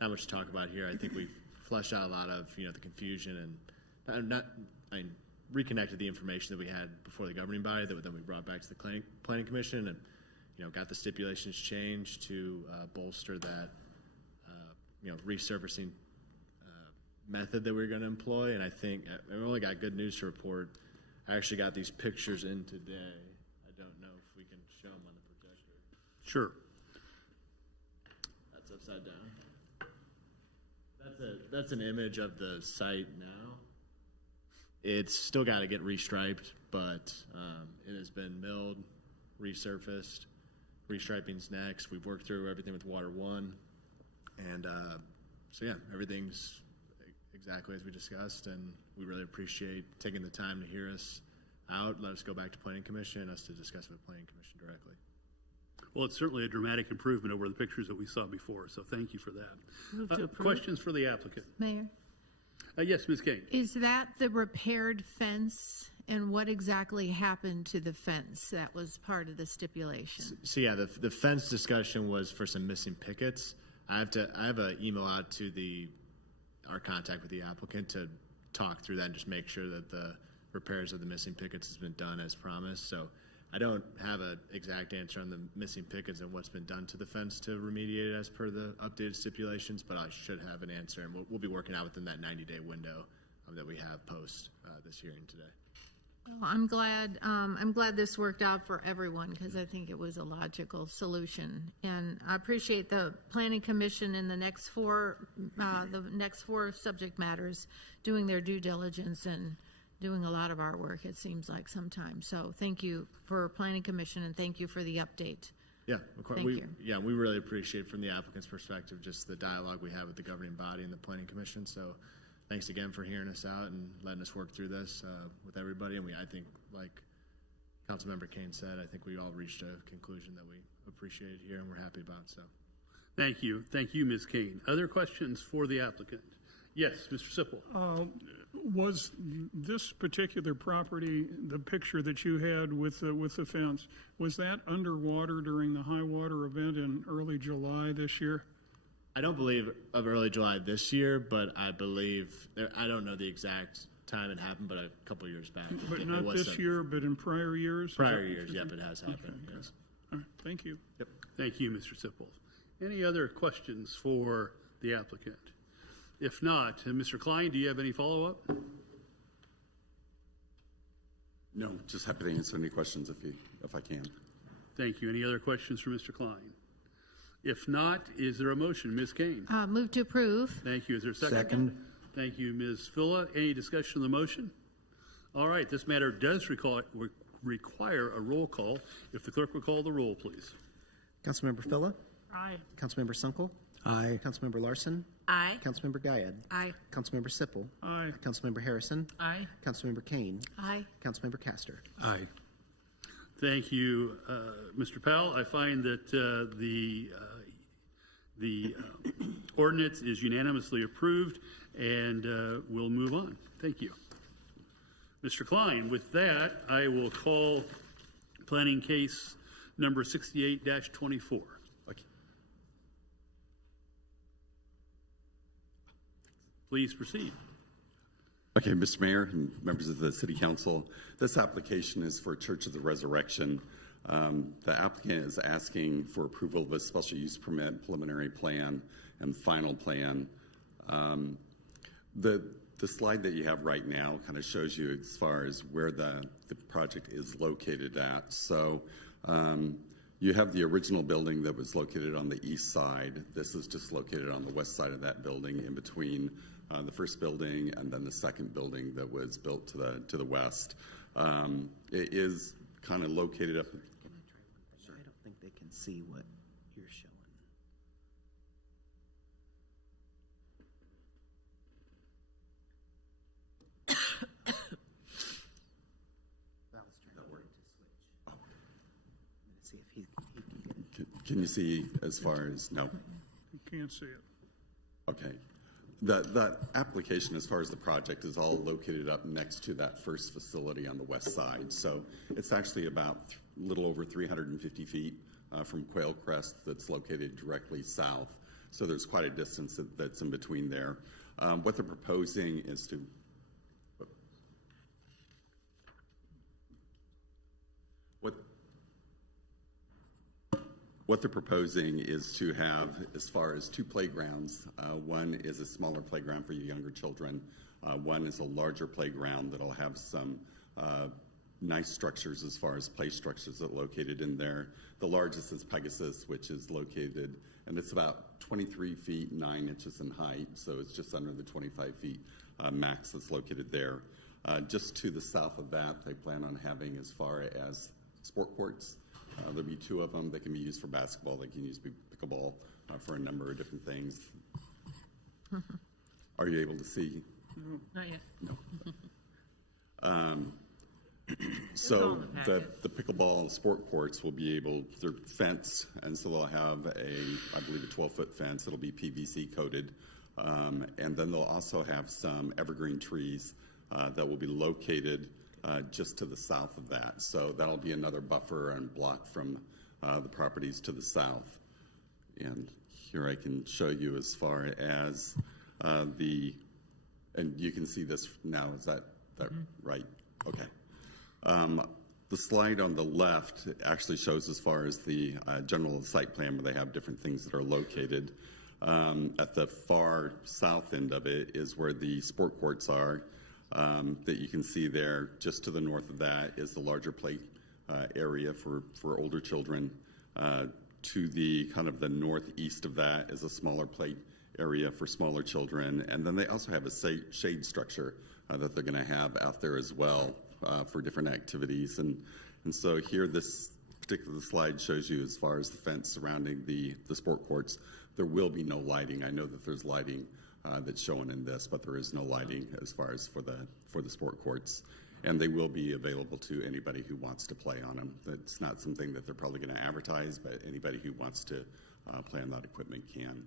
not much to talk about here. I think we've fleshed out a lot of the confusion and reconnected the information that we had before the governing body that then we brought back to the planning commission and got the stipulations changed to bolster that resurfacing method that we're going to employ. And I think I've only got good news to report. I actually got these pictures in today. I don't know if we can show them on the projector. Sure. That's upside down. That's an image of the site now. It's still got to get restriped, but it has been milled, resurfaced. Restriping's next. We've worked through everything with Water 1. And so, yeah, everything's exactly as we discussed, and we really appreciate taking the time to hear us out, let us go back to Planning Commission, and us to discuss it with Planning Commission directly. Well, it's certainly a dramatic improvement over the pictures that we saw before, so thank you for that. Questions for the applicant? Mayor? Yes, Ms. Kane. Is that the repaired fence, and what exactly happened to the fence that was part of the stipulation? So yeah, the fence discussion was for some missing pickets. I have an email out to our contact with the applicant to talk through that and just make sure that the repairs of the missing pickets has been done as promised. So I don't have an exact answer on the missing pickets and what's been done to the fence to remediate it as per the updated stipulations, but I should have an answer, and we'll be working out within that 90-day window that we have post this hearing today. Well, I'm glad this worked out for everyone, because I think it was a logical solution, and I appreciate the Planning Commission and the next four subject matters doing their due diligence and doing a lot of our work, it seems like sometimes. So thank you for Planning Commission, and thank you for the update. Yeah, we really appreciate from the applicant's perspective just the dialogue we have with the governing body and the Planning Commission. So thanks again for hearing us out and letting us work through this with everybody. And I think, like Councilmember Kane said, I think we all reached a conclusion that we appreciate here and we're happy about. So thank you. Thank you, Ms. Kane. Other questions for the applicant? Yes, Mr. Sipple. Was this particular property, the picture that you had with the fence, was that underwater during the high water event in early July this year? I don't believe of early July this year, but I believe, I don't know the exact time it happened, but a couple of years back. But not this year, but in prior years? Prior years, yep, it has happened, okay, yes. All right, thank you. Yep. Thank you, Mr. Sipple. Any other questions for the applicant? If not, Mr. Klein, do you have any follow-up? No, just happy to answer any questions if I can. Thank you. Any other questions for Mr. Klein? If not, is there a motion? Ms. Kane? Move to approve. Thank you. Is there a second? Second. Thank you, Ms. Filla. Any discussion of the motion? All right. This matter does require a roll call. If the clerk would call the roll, please. Councilmember Filla? Aye. Councilmember Sunkel? Aye. Councilmember Larson? Aye. Councilmember Guyad? Aye. Councilmember Sipple? Aye. Councilmember Harrison? Aye. Councilmember Kane? Aye. Councilmember Castor? Aye. Thank you, Mr. Powell. I find that the ordinance is unanimously approved, and we'll move on. Thank you. Mr. Klein, with that, I will call planning case number 68-24. Okay. Please proceed. Okay, Mr. Mayor and members of the City Council, this application is for Church of the Resurrection. The applicant is asking for approval of a special use permit, preliminary plan, and final plan. The slide that you have right now kind of shows you as far as where the project is located at. So You have the original building that was located on the east side. This is just located on the west side of that building, in between the first building and then the second building that was built to the west. It is kind of located up. Can I try one? I don't think they can see what you're showing. See if he can get it. Can you see as far as, no? You can't see it. Okay. That application, as far as the project, is all located up next to that first facility on the west side. So it's actually about a little over 350 feet from Quail Crest that's located directly south. So there's quite a distance that's in between there. What they're proposing is to What they're proposing is to have, as far as two playgrounds. One is a smaller playground for your younger children. One is a larger playground that'll have some nice structures as far as play structures that are located in there. The largest is Pegasus, which is located, and it's about 23 feet 9 inches in height, so it's just under the 25 feet max that's located there. Just to the south of that, they plan on having as far as sport courts. There'll be two of them. They can be used for basketball. They can use pickleball for a number of different things. Are you able to see? Not yet. No. So the pickleball sport courts will be able, they're fenced, and so they'll have I believe a 12-foot fence. It'll be PVC coated. And then they'll also have some evergreen trees that will be located just to the south of that. So that'll be another buffer and block from the properties to the south. And here I can show you as far as and you can see this now, is that right? Okay. The slide on the left actually shows as far as the general site plan, where they have different things that are located. At the far south end of it is where the sport courts are. That you can see there. Just to the north of that is the larger play area for older children. To the kind of the northeast of that is a smaller play area for smaller children. And then they also have a shade structure that they're going to have out there as well for different activities. And so here, this particular slide shows you as far as the fence surrounding the sport courts. There will be no lighting. I know that there's lighting that's shown in this, but there is no lighting as far as for the sport courts, and they will be available to anybody who wants to play on them. That's not something that they're probably going to advertise, but anybody who wants to play on that equipment can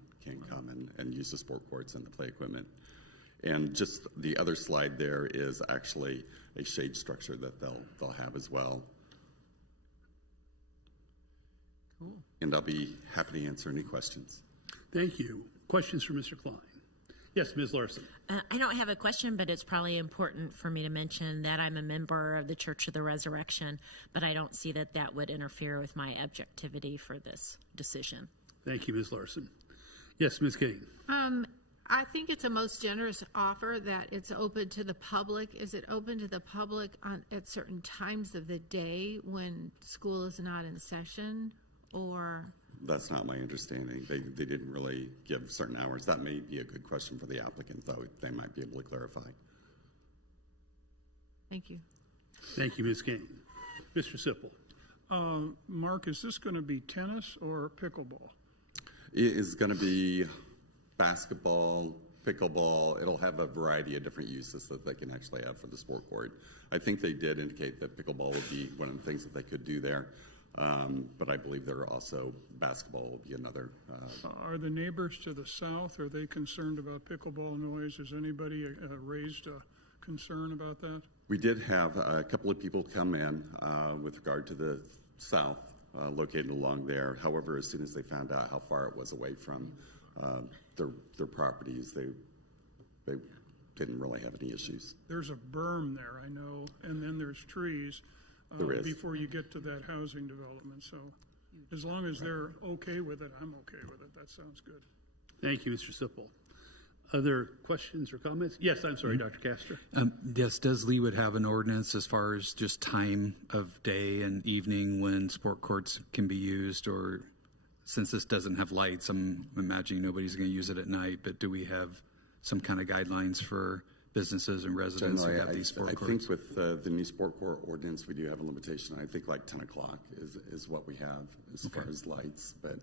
come and use the sport courts and the play equipment. And just the other slide there is actually a shade structure that they'll have as well. Cool. And I'll be happy to answer any questions. Thank you. Questions for Mr. Klein? Yes, Ms. Larson. I don't have a question, but it's probably important for me to mention that I'm a member of the Church of the Resurrection, but I don't see that would interfere with my objectivity for this decision. Thank you, Ms. Larson. Yes, Ms. King. I think it's a most generous offer that it's open to the public. Is it open to the public at certain times of the day when school is not in session, or? That's not my understanding. They didn't really give certain hours. That may be a good question for the applicant, though. They might be able to clarify. Thank you. Thank you, Ms. King. Mr. Sipple. Mark, is this going to be tennis or pickleball? It is going to be basketball, pickleball. It'll have a variety of different uses that they can actually have for the sport court. I think they did indicate that pickleball would be one of the things that they could do there. But I believe there are also basketball will be another. Are the neighbors to the south, are they concerned about pickleball noise? Has anybody raised a concern about that? We did have a couple of people come in with regard to the south, located along there. However, as soon as they found out how far it was away from their properties, they didn't really have any issues. There's a berm there, I know, and then there's trees. Before you get to that housing development. So as long as they're okay with it, I'm okay with it. That sounds good. Thank you, Mr. Sipple. Other questions or comments? Yes, I'm sorry, Dr. Castor. Yes, does Leawood have an ordinance as far as just time of day and evening when sport courts can be used? Or since this doesn't have lights, I'm imagining nobody's going to use it at night, but do we have some kind of guidelines for businesses and residents who have these sport courts? I think with the new sport court ordinance, we do have a limitation. I think like 10 o'clock is what we have as far as lights. But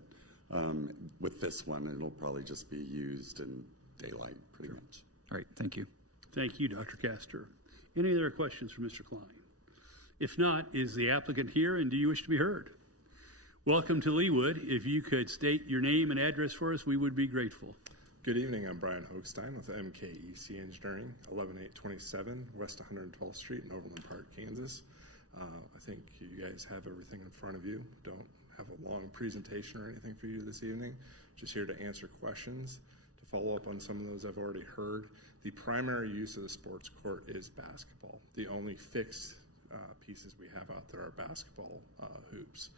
with this one, it'll probably just be used in daylight pretty much. All right, thank you. Thank you, Dr. Castor. Any other questions for Mr. Klein? If not, is the applicant here and do you wish to be heard? Welcome to Leawood. If you could state your name and address for us, we would be grateful. Good evening. I'm Brian Hochstein with MKEC Engineering, 11827 West 112th Street in Overland Park, Kansas. I think you guys have everything in front of you. Don't have a long presentation or anything for you this evening. Just here to answer questions. To follow up on some of those I've already heard, the primary use of the sports court is basketball. The only fixed pieces we have out there are basketball hoops.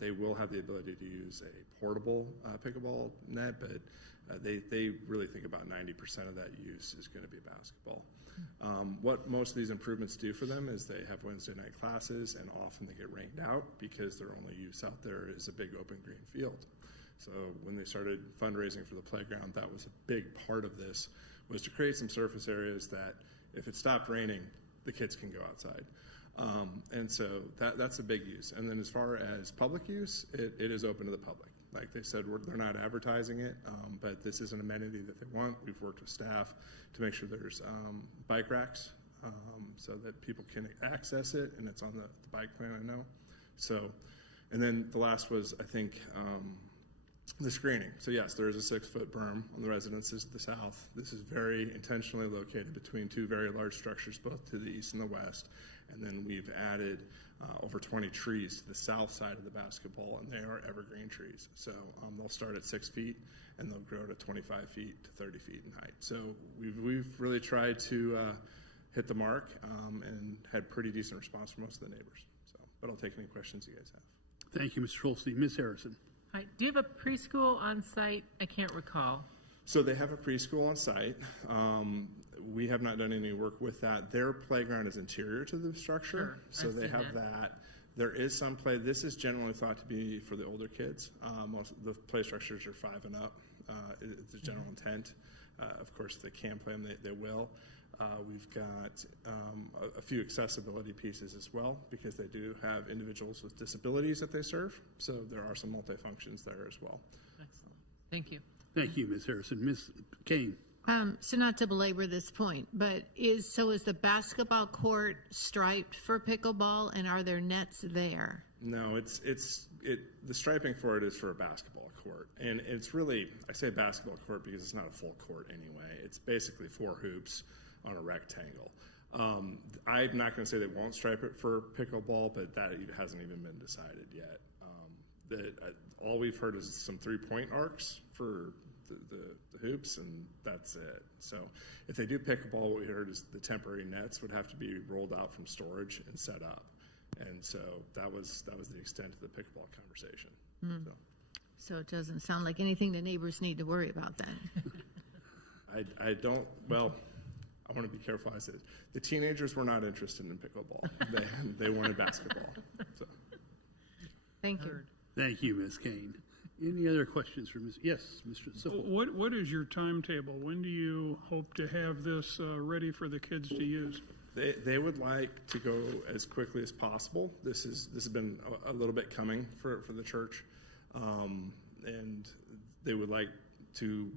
They will have the ability to use a portable pickleball net, but they really think about 90% of that use is going to be basketball. What most of these improvements do for them is they have Wednesday night classes, and often they get rained out because their only use out there is a big open green field. So when they started fundraising for the playground, that was a big part of this, was to create some surface areas that if it stopped raining, the kids can go outside. And so that's a big use. And then as far as public use, it is open to the public. Like they said, they're not advertising it, but this is an amenity that they want. We've worked with staff to make sure there's bike racks so that people can access it, and it's on the bike plan, I know. So, and then the last was, I think, the screening. So yes, there is a 6-foot berm on the residences to the south. This is very intentionally located between two very large structures, both to the east and the west. And then we've added over 20 trees to the south side of the basketball, and they are evergreen trees. So they'll start at 6 feet, and they'll grow to 25 feet to 30 feet in height. So we've really tried to hit the mark and had pretty decent response from most of the neighbors. So, but I'll take any questions you guys have. Thank you, Mr. Holstein. Ms. Harrison. Hi. Do you have a preschool on site? I can't recall. So they have a preschool on site. We have not done any work with that. Their playground is interior to the structure, so they have that. There is some play. This is generally thought to be for the older kids. Most of the play structures are 5 and up. It's the general intent. Of course, if they can play them, they will. We've got a few accessibility pieces as well, because they do have individuals with disabilities that they serve. So there are some multifunctions there as well. Excellent. Thank you. Thank you, Ms. Harrison. Ms. Kane. So not to belabor this point, but is the basketball court striped for pickleball, and are there nets there? No, the striping for it is for a basketball court, and it's really, I say basketball court because it's not a full court anyway. It's basically 4 hoops on a rectangle. I'm not going to say they won't stripe it for pickleball, but that hasn't even been decided yet. All we've heard is some 3-point arcs for the hoops, and that's it. So if they do pickleball, what we heard is the temporary nets would have to be rolled out from storage and set up. And so that was the extent of the pickleball conversation. So it doesn't sound like anything the neighbors need to worry about then. I don't, well, I want to be careful I say this. The teenagers were not interested in pickleball. They wanted basketball. So. Thank you. Thank you, Ms. Kane. Any other questions for Ms.? Yes, Mr. Sippel. What is your timetable? When do you hope to have this ready for the kids to use? They would like to go as quickly as possible. This has been a little bit coming for the church, and they would like to,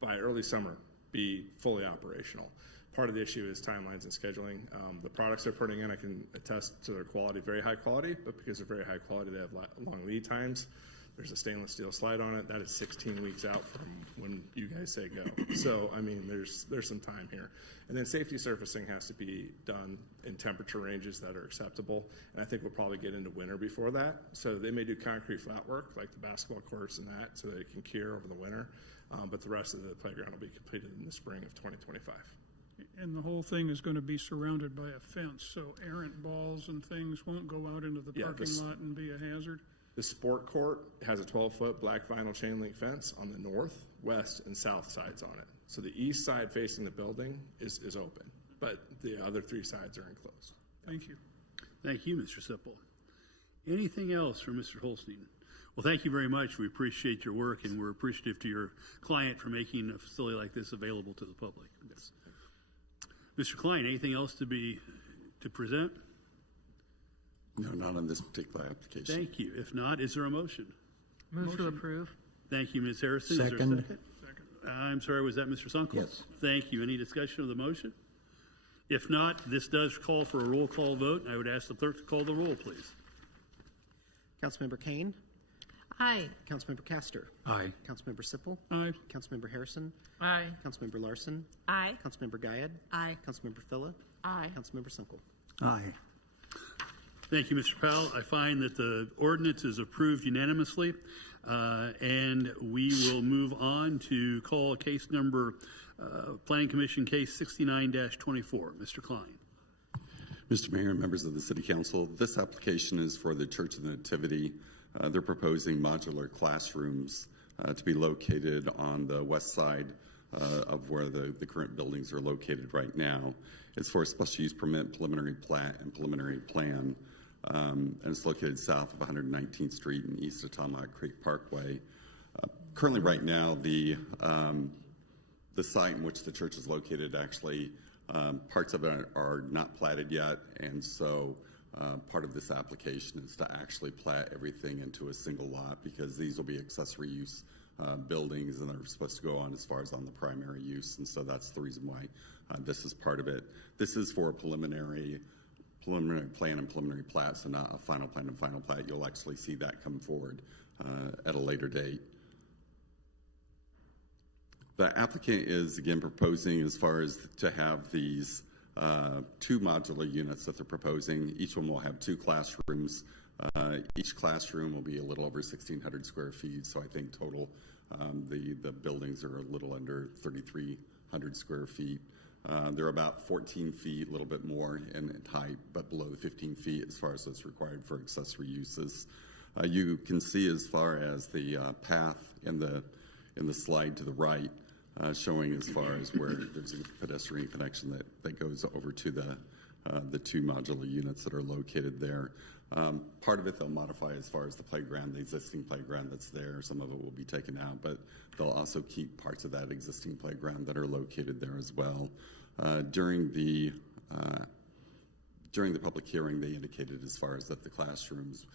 by early summer, be fully operational. Part of the issue is timelines and scheduling. The products they're putting in, I can attest to their quality, very high quality, but because they're very high quality, they have long lead times. There's a stainless steel slide on it. That is 16 weeks out from when you guys say go. So, I mean, there's some time here. And then safety surfacing has to be done in temperature ranges that are acceptable. And I think we'll probably get into winter before that. So they may do concrete flat work, like the basketball courts and that, so that it can cure over the winter. But the rest of the playground will be completed in the spring of 2025. And the whole thing is going to be surrounded by a fence, so errant balls and things won't go out into the parking lot and be a hazard? The sport court has a 12-foot black vinyl chain link fence on the north, west, and south sides on it. So the east side facing the building is open, but the other 3 sides are enclosed. Thank you. Thank you, Mr. Sipple. Anything else from Mr. Holstein? Well, thank you very much. We appreciate your work, and we're appreciative to your client for making a facility like this available to the public. Yes. Mr. Klein, anything else to present? No, not on this particular application. Thank you. If not, is there a motion? Move to approve. Thank you, Ms. Harrison. Second. Is there a second? I'm sorry, was that Mr. Sunkel? Yes. Thank you. Any discussion of the motion? If not, this does call for a roll call vote. I would ask the clerk to call the roll, please. Councilmember Kane. Aye. Councilmember Castor. Aye. Councilmember Sipple. Aye. Councilmember Harrison. Aye. Councilmember Larson. Aye. Councilmember Guyad. Aye. Councilmember Phila. Aye. Councilmember Sunkel. Aye. Thank you, Mr. Powell. I find that the ordinance is approved unanimously, and we will move on to call case number, Planning Commission case 69-24. Mr. Klein. Mr. Mayor and members of the City Council, this application is for the Church of the Nativity. They're proposing modular classrooms to be located on the west side of where the current buildings are located right now. It's for a special use permit, preliminary plat, and preliminary plan. And it's located south of 119th Street and east of Tomahawk Creek Parkway. Currently, right now, the site in which the church is located actually, parts of it are not platted yet, and so part of this application is to actually plat everything into a single lot, because these will be accessory use buildings, and they're supposed to go on as far as on the primary use, and so that's the reason why this is part of it. This is for a preliminary plan and preliminary plat, so not a final plan and final plat. You'll actually see that come forward at a later date. The applicant is again proposing as far as to have these 2 modular units that they're proposing. Each one will have 2 classrooms. Each classroom will be a little over 1,600 square feet, so I think total the buildings are a little under 3,300 square feet. They're about 14 feet, a little bit more in height, but below the 15 feet as far as what's required for accessory uses. You can see as far as the path in the slide to the right, showing as far as where there's a pedestrian connection that goes over to the 2 modular units that are located there. Part of it they'll modify as far as the playground, the existing playground that's there. Some of it will be taken out, but they'll also keep parts of that existing playground that are located there as well. During the public hearing, they indicated as far as that the classrooms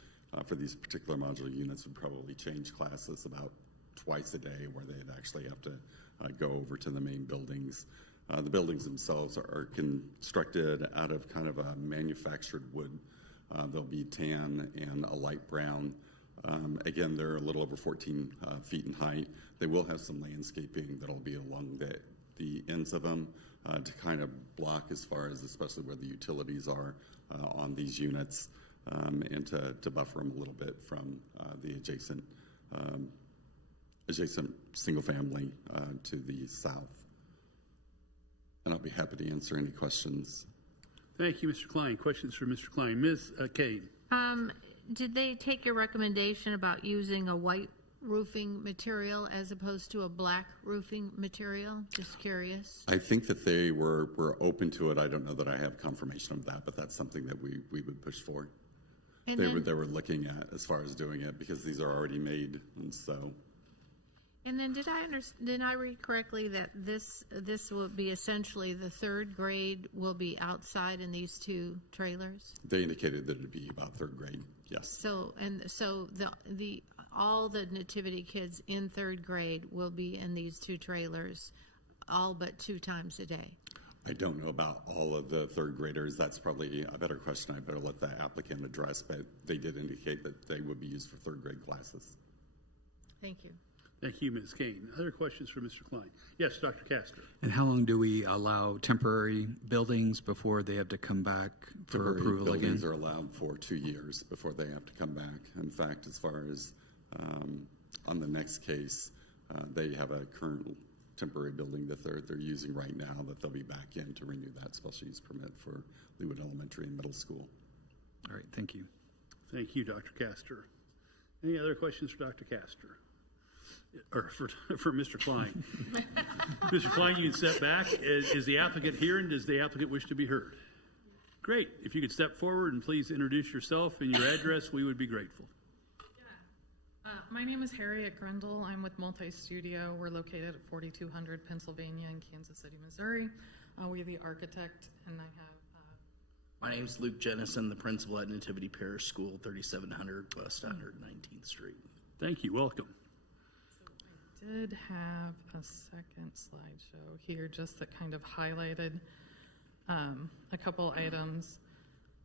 for these particular modular units would probably change classes about twice a day, where they'd actually have to go over to the main buildings. The buildings themselves are constructed out of kind of a manufactured wood. They'll be tan and a light brown. Again, they're a little over 14 feet in height. They will have some landscaping that'll be along the ends of them to kind of block as far as especially where the utilities are on these units, and to buffer them a little bit from the adjacent single family to the south. And I'll be happy to answer any questions. Thank you, Mr. Klein. Questions for Mr. Klein. Ms. Kane. Did they take your recommendation about using a white roofing material as opposed to a black roofing material? Just curious. I think that they were open to it. I don't know that I have confirmation of that, but that's something that we would push for. And They were looking at as far as doing it, because these are already made, and so. And then did I read correctly that this will be essentially the 3rd grade will be outside in these 2 trailers? They indicated that it'd be about 3rd grade, yes. So all the nativity kids in 3rd grade will be in these 2 trailers, all but 2 times a day. I don't know about all of the 3rd graders. That's probably a better question. I better let the applicant address, but they did indicate that they would be used for 3rd grade classes. Thank you. Thank you, Ms. Kane. Other questions for Mr. Klein? Yes, Dr. Castor. And how long do we allow temporary buildings before they have to come back for approval again? Buildings are allowed for 2 years before they have to come back. In fact, as far as on the next case, they have a current temporary building that they're using right now that they'll be back in to renew that special use permit for Leawood Elementary and Middle School. All right, thank you. Thank you, Dr. Castor. Any other questions for Dr. Castor? Or for Mr. Klein? Mr. Klein, you can step back. Is the applicant here, and does the applicant wish to be heard? Great. If you could step forward and please introduce yourself and your address, we would be grateful. My name is Harriet Grindle. I'm with Multi-Studio. We're located at 4200 Pennsylvania in Kansas City, Missouri. We're the architect, and I have... My name's Luke Jennison, the principal at Nativity Parish School, 3700 West 119th Street. Thank you. Welcome. So I did have a second slideshow here just that kind of highlighted a couple items,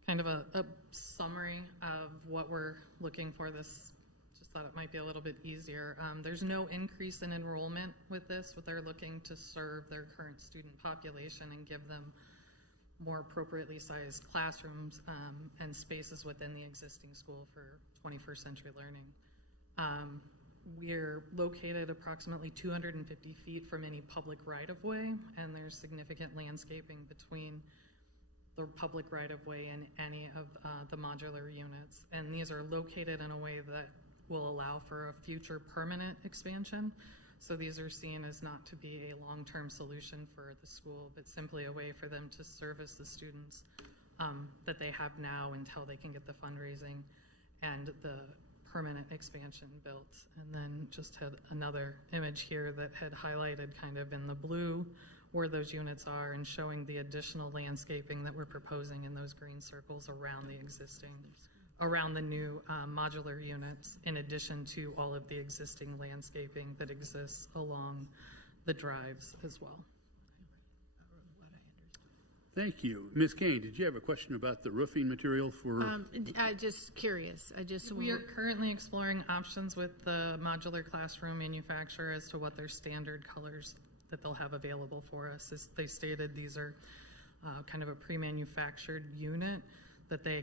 kind of a summary of what we're looking for. This just thought it might be a little bit easier. There's no increase in enrollment with this, but they're looking to serve their current student population and give them more appropriately sized classrooms and spaces within the existing school for 21st century learning. We're located approximately 250 feet from any public right-of-way, and there's significant landscaping between the public right-of-way and any of the modular units. And these are located in a way that will allow for a future permanent expansion. So these are seen as not to be a long-term solution for the school, but simply a way for them to service the students that they have now until they can get the fundraising and the permanent expansion built. And then just had another image here that had highlighted kind of in the blue where those units are and showing the additional landscaping that we're proposing in those green circles around the existing, around the new modular units, in addition to all of the existing landscaping that exists along the drives as well. Thank you. Ms. Kane, did you have a question about the roofing material for? I'm just curious. We are currently exploring options with the modular classroom manufacturer as to what their standard colors that they'll have available for us. As they stated, these are kind of a pre-manufactured unit that they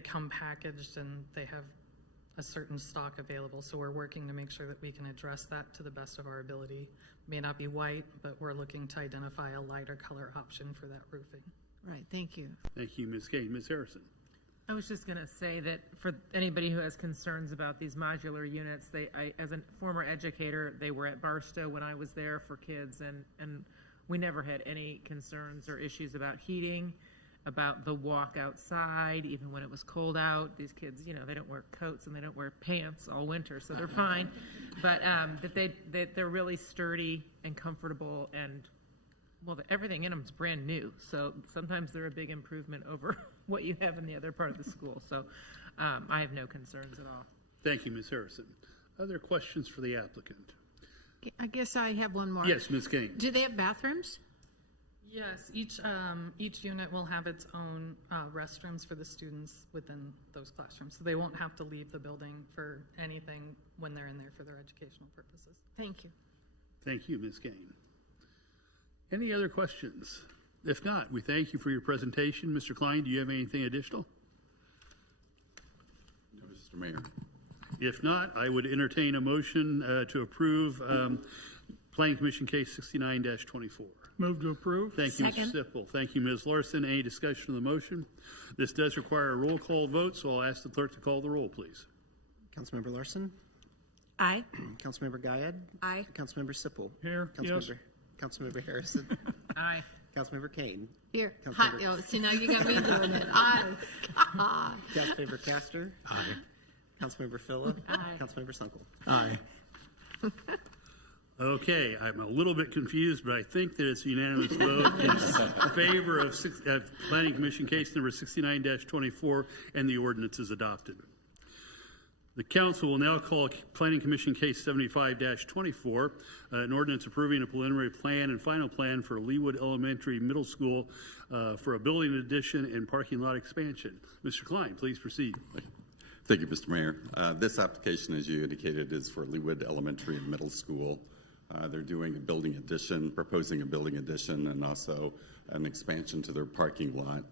come packaged and they have a certain stock available. So we're working to make sure that we can address that to the best of our ability. May not be white, but we're looking to identify a lighter color option for that roofing. Right, thank you. Thank you, Ms. Kane. Ms. Harrison. I was just going to say that for anybody who has concerns about these modular units, as a former educator, they were at Barstow when I was there for kids, and we never had any concerns or issues about heating, about the walk outside, even when it was cold out. These kids, they don't wear coats and they don't wear pants all winter, so they're fine. But that they're really sturdy and comfortable, and everything in them is brand new. So sometimes they're a big improvement over what you have in the other part of the school. So I have no concerns at all. Thank you, Ms. Harrison. Other questions for the applicant? I guess I have one more. Yes, Ms. Kane. Do they have bathrooms? Yes, each unit will have its own restrooms for the students within those classrooms. So they won't have to leave the building for anything when they're in there for their educational purposes. Thank you. Thank you, Ms. Kane. Any other questions? If not, we thank you for your presentation. Mr. Klein, do you have anything additional? No, Mr. Mayor. If not, I would entertain a motion to approve Planning Commission Case 69-24. Move to approve. Thank you, Mr. Sipple. Thank you, Ms. Larson. Any discussion of the motion? This does require a roll call vote, so I'll ask the clerk to call the roll, please. Councilmember Larson? Aye. Councilmember Guyad? Aye. Councilmember Sipple? Here, yes. Councilmember Harrison? Aye. Councilmember Kane? Here. Councilmember- See, now you got me doing it. Aye. Councilmember Castor? Aye. Councilmember Phillip? Aye. Councilmember Sunkel? Aye. Okay, I'm a little bit confused, but I think that it's a unanimous vote in favor of Planning Commission Case number 69-24, and the ordinance is adopted. The council will now call Planning Commission Case 75-24, an ordinance approving a preliminary plan and final plan for Leawood Elementary Middle School for a building addition and parking lot expansion. Mr. Klein, please proceed. Thank you, Mr. Mayor. This application, as you indicated, is for Leawood Elementary and Middle School. They're doing a building addition, proposing a building addition, and also an expansion to their parking lot.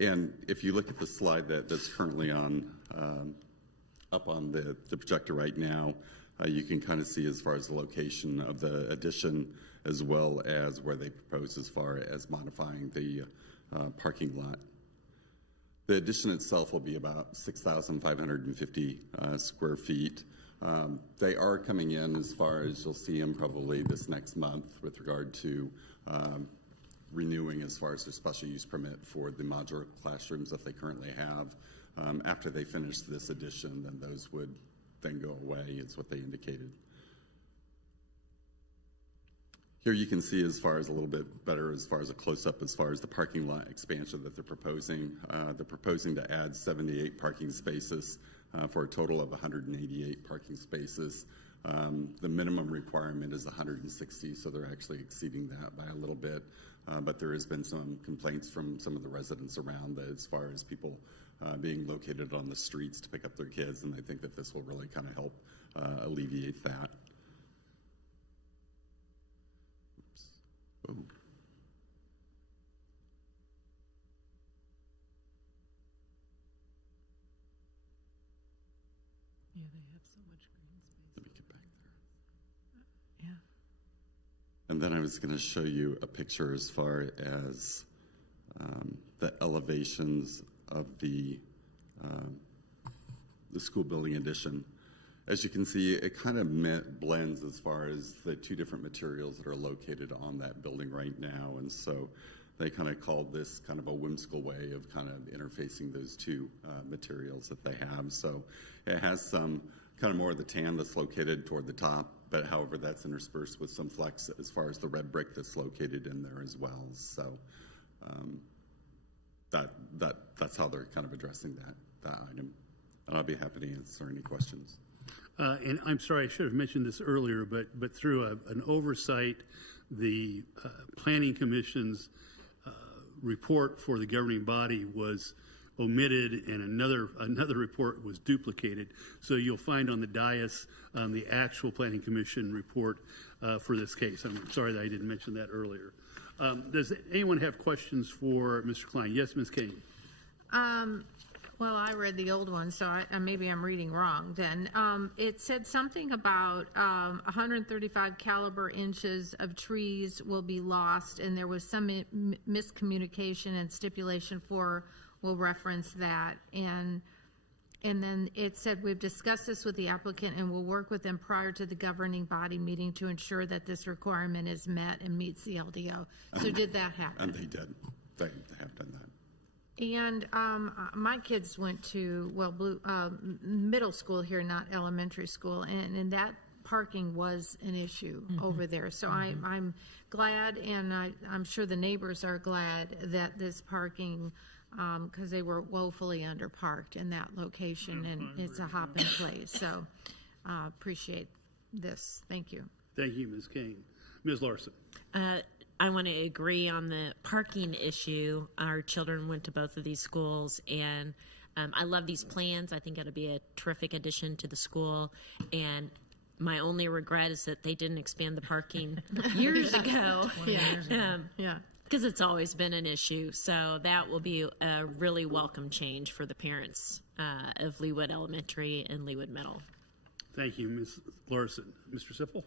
And if you look at the slide that's currently on up on the projector right now, you can kind of see as far as the location of the addition, as well as where they propose as far as modifying the parking lot. The addition itself will be about 6,550 square feet. They are coming in as far as you'll see them probably this next month with regard to renewing as far as their special use permit for the modular classrooms that they currently have. After they finish this addition, then those would then go away, is what they indicated. Here you can see as far as a little bit better as far as a close-up as far as the parking lot expansion that they're proposing. They're proposing to add 78 parking spaces for a total of 188 parking spaces. The minimum requirement is 160, so they're actually exceeding that by a little bit. But there has been some complaints from some of the residents around that as far as people being located on the streets to pick up their kids, and they think that this will really kind of help alleviate that. Oh. Yeah, they have so much green space. Let me get back there. Yeah. And then I was going to show you a picture as far as the elevations of the school building addition. As you can see, it kind of blends as far as the two different materials that are located on that building right now. And so they kind of called this kind of a whimsical way of kind of interfacing those two materials that they have. So it has some kind of more of the tan that's located toward the top, but however, that's interspersed with some flex as far as the red brick that's located in there as well. So that's how they're kind of addressing that item. And I'll be happy to answer any questions. And I'm sorry, I should have mentioned this earlier, but through an oversight, the Planning Commission's report for the governing body was omitted, and another report was duplicated. So you'll find on the dais the actual Planning Commission report for this case. I'm sorry that I didn't mention that earlier. Does anyone have questions for Mr. Klein? Yes, Ms. Kane. Well, I read the old one, so maybe I'm reading wrong then. It said something about 135 caliber inches of trees will be lost, and there was some miscommunication and stipulation for, we'll reference that. And then it said, we've discussed this with the applicant and will work with them prior to the governing body meeting to ensure that this requirement is met and meets the LDO. So did that happen? And they did. They have done that. And my kids went to, middle school here, not elementary school, and that parking was an issue over there. So I'm glad, and I'm sure the neighbors are glad that this parking, because they were woefully underparked in that location, and it's a hopping place. So appreciate this. Thank you. Thank you, Ms. Kane. Ms. Larson. I want to agree on the parking issue. Our children went to both of these schools, and I love these plans. I think it'll be a terrific addition to the school. And my only regret is that they didn't expand the parking years ago. Yeah. Because it's always been an issue. So that will be a really welcome change for the parents of Leawood Elementary and Leawood Middle. Thank you, Ms. Larson. Mr. Sipple?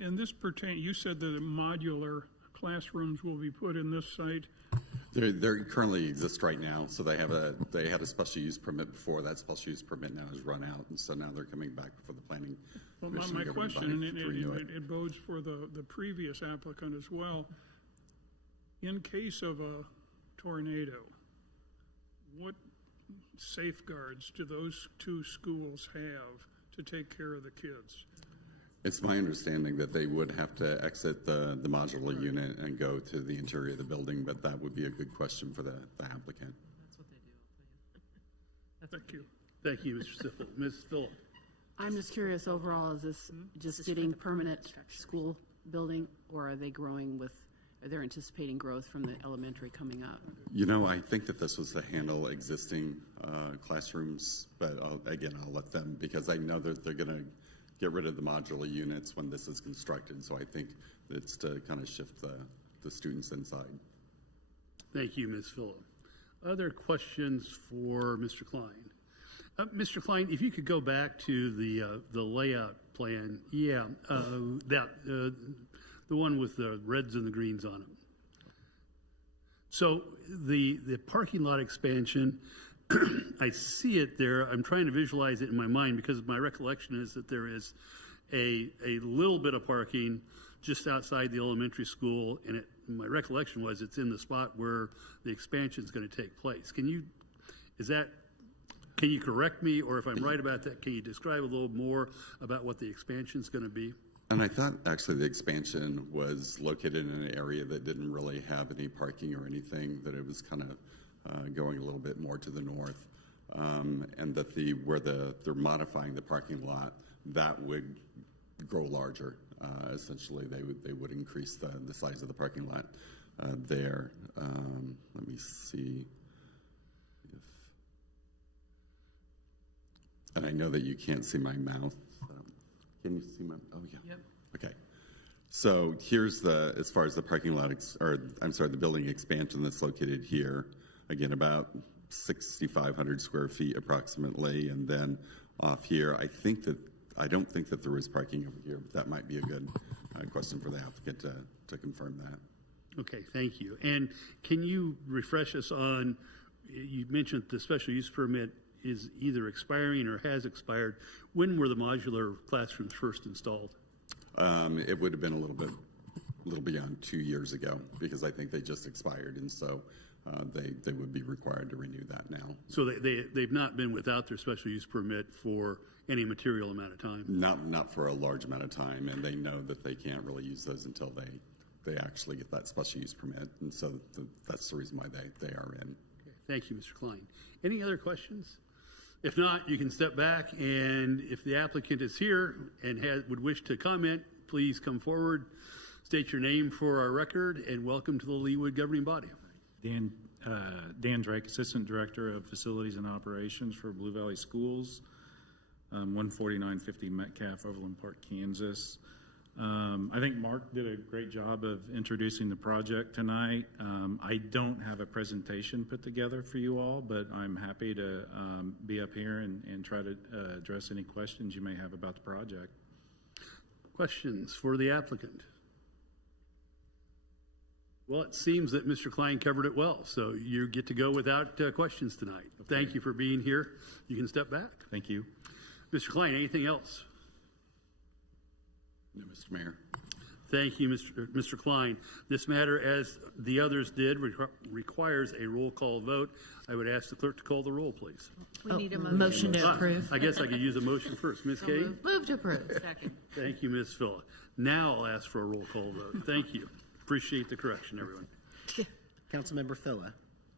And this you said that modular classrooms will be put in this site. They currently exist right now, so they had a special use permit before. That special use permit now has run out, and so now they're coming back before the planning. Well, my question, and it bodes for the previous applicant as well. In case of a tornado, what safeguards do those two schools have to take care of the kids? It's my understanding that they would have to exit the modular unit and go to the interior of the building, but that would be a good question for the applicant. That's what they do. Thank you. Thank you, Mr. Sipple. Ms. Phillip? I'm just curious, overall, is this just getting permanent school building, or are they anticipating growth from the elementary coming up? You know, I think that this was to handle existing classrooms, but I'll let them, because I know that they're going to get rid of the modular units when this is constructed. So I think it's to kind of shift the students inside. Thank you, Ms. Phillip. Other questions for Mr. Klein? Mr. Klein, if you could go back to the layout plan. Yeah, the one with the reds and the greens on it. So the parking lot expansion, I see it there. I'm trying to visualize it in my mind because my recollection is that there is a little bit of parking just outside the elementary school, and my recollection was it's in the spot where the expansion is going to take place. Can you correct me, or if I'm right about that, can you describe a little more about what the expansion is going to be? And I thought actually the expansion was located in an area that didn't really have any parking or anything, that it was kind of going a little bit more to the north, and that where they're modifying the parking lot, that would grow larger. Essentially, they would increase the size of the parking lot there. Let me see. And I know that you can't see my mouth. Can you see my? Oh yeah. Yep. Okay. So here's as far as the parking lot, the building expansion that's located here. Again, about 6,500 square feet approximately, and then off here, I don't think that there is parking over here, but that might be a good question for the applicant to confirm that. Okay, thank you. And can you refresh us on, you mentioned the special use permit is either expiring or has expired. When were the modular classrooms first installed? It would have been a little beyond 2 years ago, because I think they just expired, and so they would be required to renew that now. So they've not been without their special use permit for any material amount of time? Not for a large amount of time, and they know that they can't really use those until they actually get that special use permit, and so that's the reason why they are in. Okay. Thank you, Mr. Klein. Any other questions? If not, you can step back, and if the applicant is here and would wish to comment, please come forward, state your name for our record, and welcome to the Leawood governing body. Dan Drake, Assistant Director of Facilities and Operations for Blue Valley Schools, 14950 Metcalf, Overland Park, Kansas. I think Mark did a great job of introducing the project tonight. I don't have a presentation put together for you all, but I'm happy to be up here and try to address any questions you may have about the project. Questions for the applicant? Well, it seems that Mr. Klein covered it well, so you get to go without questions tonight. Okay. Thank you for being here. You can step back. Thank you. Mr. Klein, anything else? No, Mr. Mayor. Thank you, Mr. Klein. This matter, as the others did, requires a roll call vote. I would ask the clerk to call the roll, please. We need a motion. Motion to approve. I guess I could use a motion first. Ms. Kane? Move to approve. Second. Thank you, Ms. Phila. Now I'll ask for a roll call vote. Thank you. Appreciate the correction, everyone. Councilmember Phila.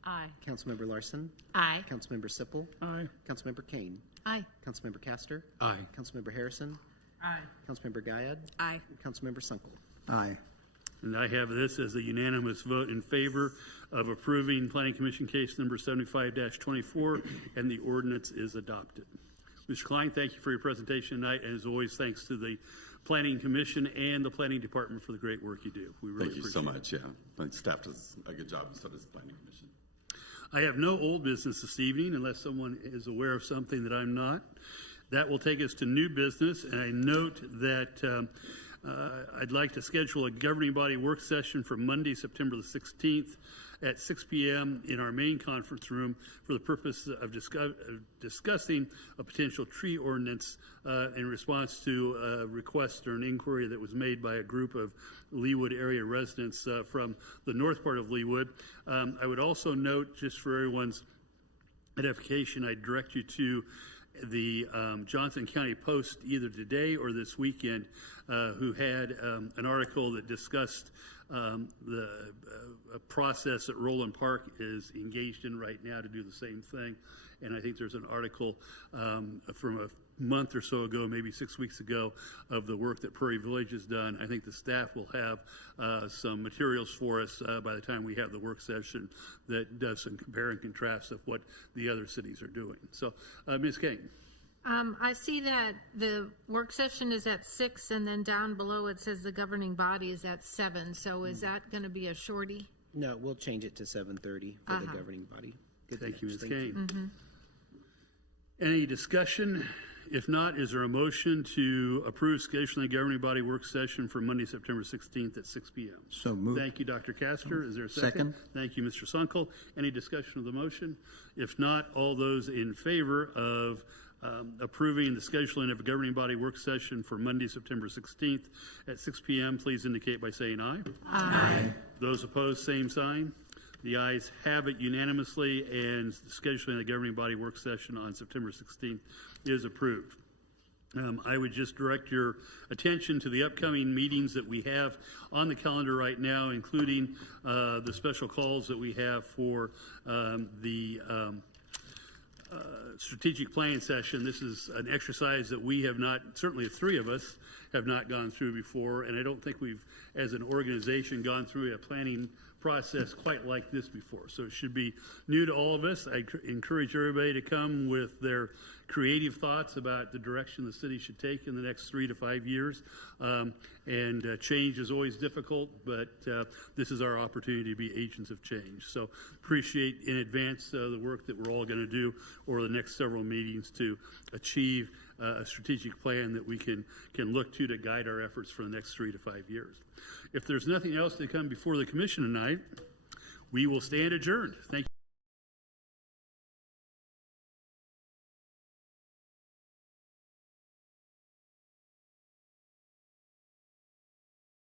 Aye. Councilmember Larson. Aye. Councilmember Sipple. Aye. Councilmember Kane. Aye. Councilmember Castor. Aye. Councilmember Harrison. Aye. Councilmember Guyad. Aye. Councilmember Sunkel. Aye. And I have this as a unanimous vote in favor of approving Planning Commission case number 75-24, and the ordinance is adopted. Mr. Klein, thank you for your presentation tonight, and as always, thanks to the Planning Commission and the Planning Department for the great work you do. We really Thank you so appreciate much. Yeah, the staff does a good job, and so does the Planning Commission. I have no old business this evening unless someone is aware of something that I'm not. That will take us to new business, and I note that I'd like to schedule a governing body work session for Monday, September the 16th at 6 p.m. in our main conference room for the purpose of discussing a potential tree ordinance in response to a request or an inquiry that was made by a group of Leawood area residents from the north part of Leawood. I would also note, just for everyone's edification, I direct you to the Johnson County Post either today or this weekend, who had an article that discussed the process that Roland Park is engaged in right now to do the same thing. And I think there's an article from a month or so ago, maybe 6 weeks ago, of the work that Prairie Village has done. I think the staff will have some materials for us by the time we have the work session that does some compare and contrast of what the other cities are doing. So, Ms. King. I see that the work session is at 6, and then down below it says the governing body is at 7. So is that going to be a shorty? No, we'll change it to 7:30 for the governing body. Good Thank you, Ms. catch. Kane. Any discussion? If not, is there a motion to approve scheduling the governing body work session for Monday, September 16th at 6 p.m.? So moved. Thank you, Dr. Castor. Is there a second? Second. Thank you, Mr. Sunkel. Any discussion of the motion? If not, all those in favor of approving the scheduling of a governing body work session for Monday, September 16th at 6 p.m., please indicate by saying aye. Aye. Those opposed, same sign. The ayes have it unanimously, and scheduling the governing body work session on September 16th is approved. I would just direct your attention to the upcoming meetings that we have on the calendar right now, including the special calls that we have for the strategic planning session. This is an exercise that we have not, certainly the three of us, have not gone through before, and I don't think we've, as an organization, gone through a planning process quite like this before. So it should be new to all of us. I encourage everybody to come with their creative thoughts about the direction the city should take in the next 3 to 5 years. Change is always difficult, but this is our opportunity to be agents of change. So appreciate in advance the work that we're all going to do over the next several meetings to achieve a strategic plan that we can look to guide our efforts for the next 3 to 5 years. If there's nothing else to come before the commission tonight, we will stand adjourned. Thank you.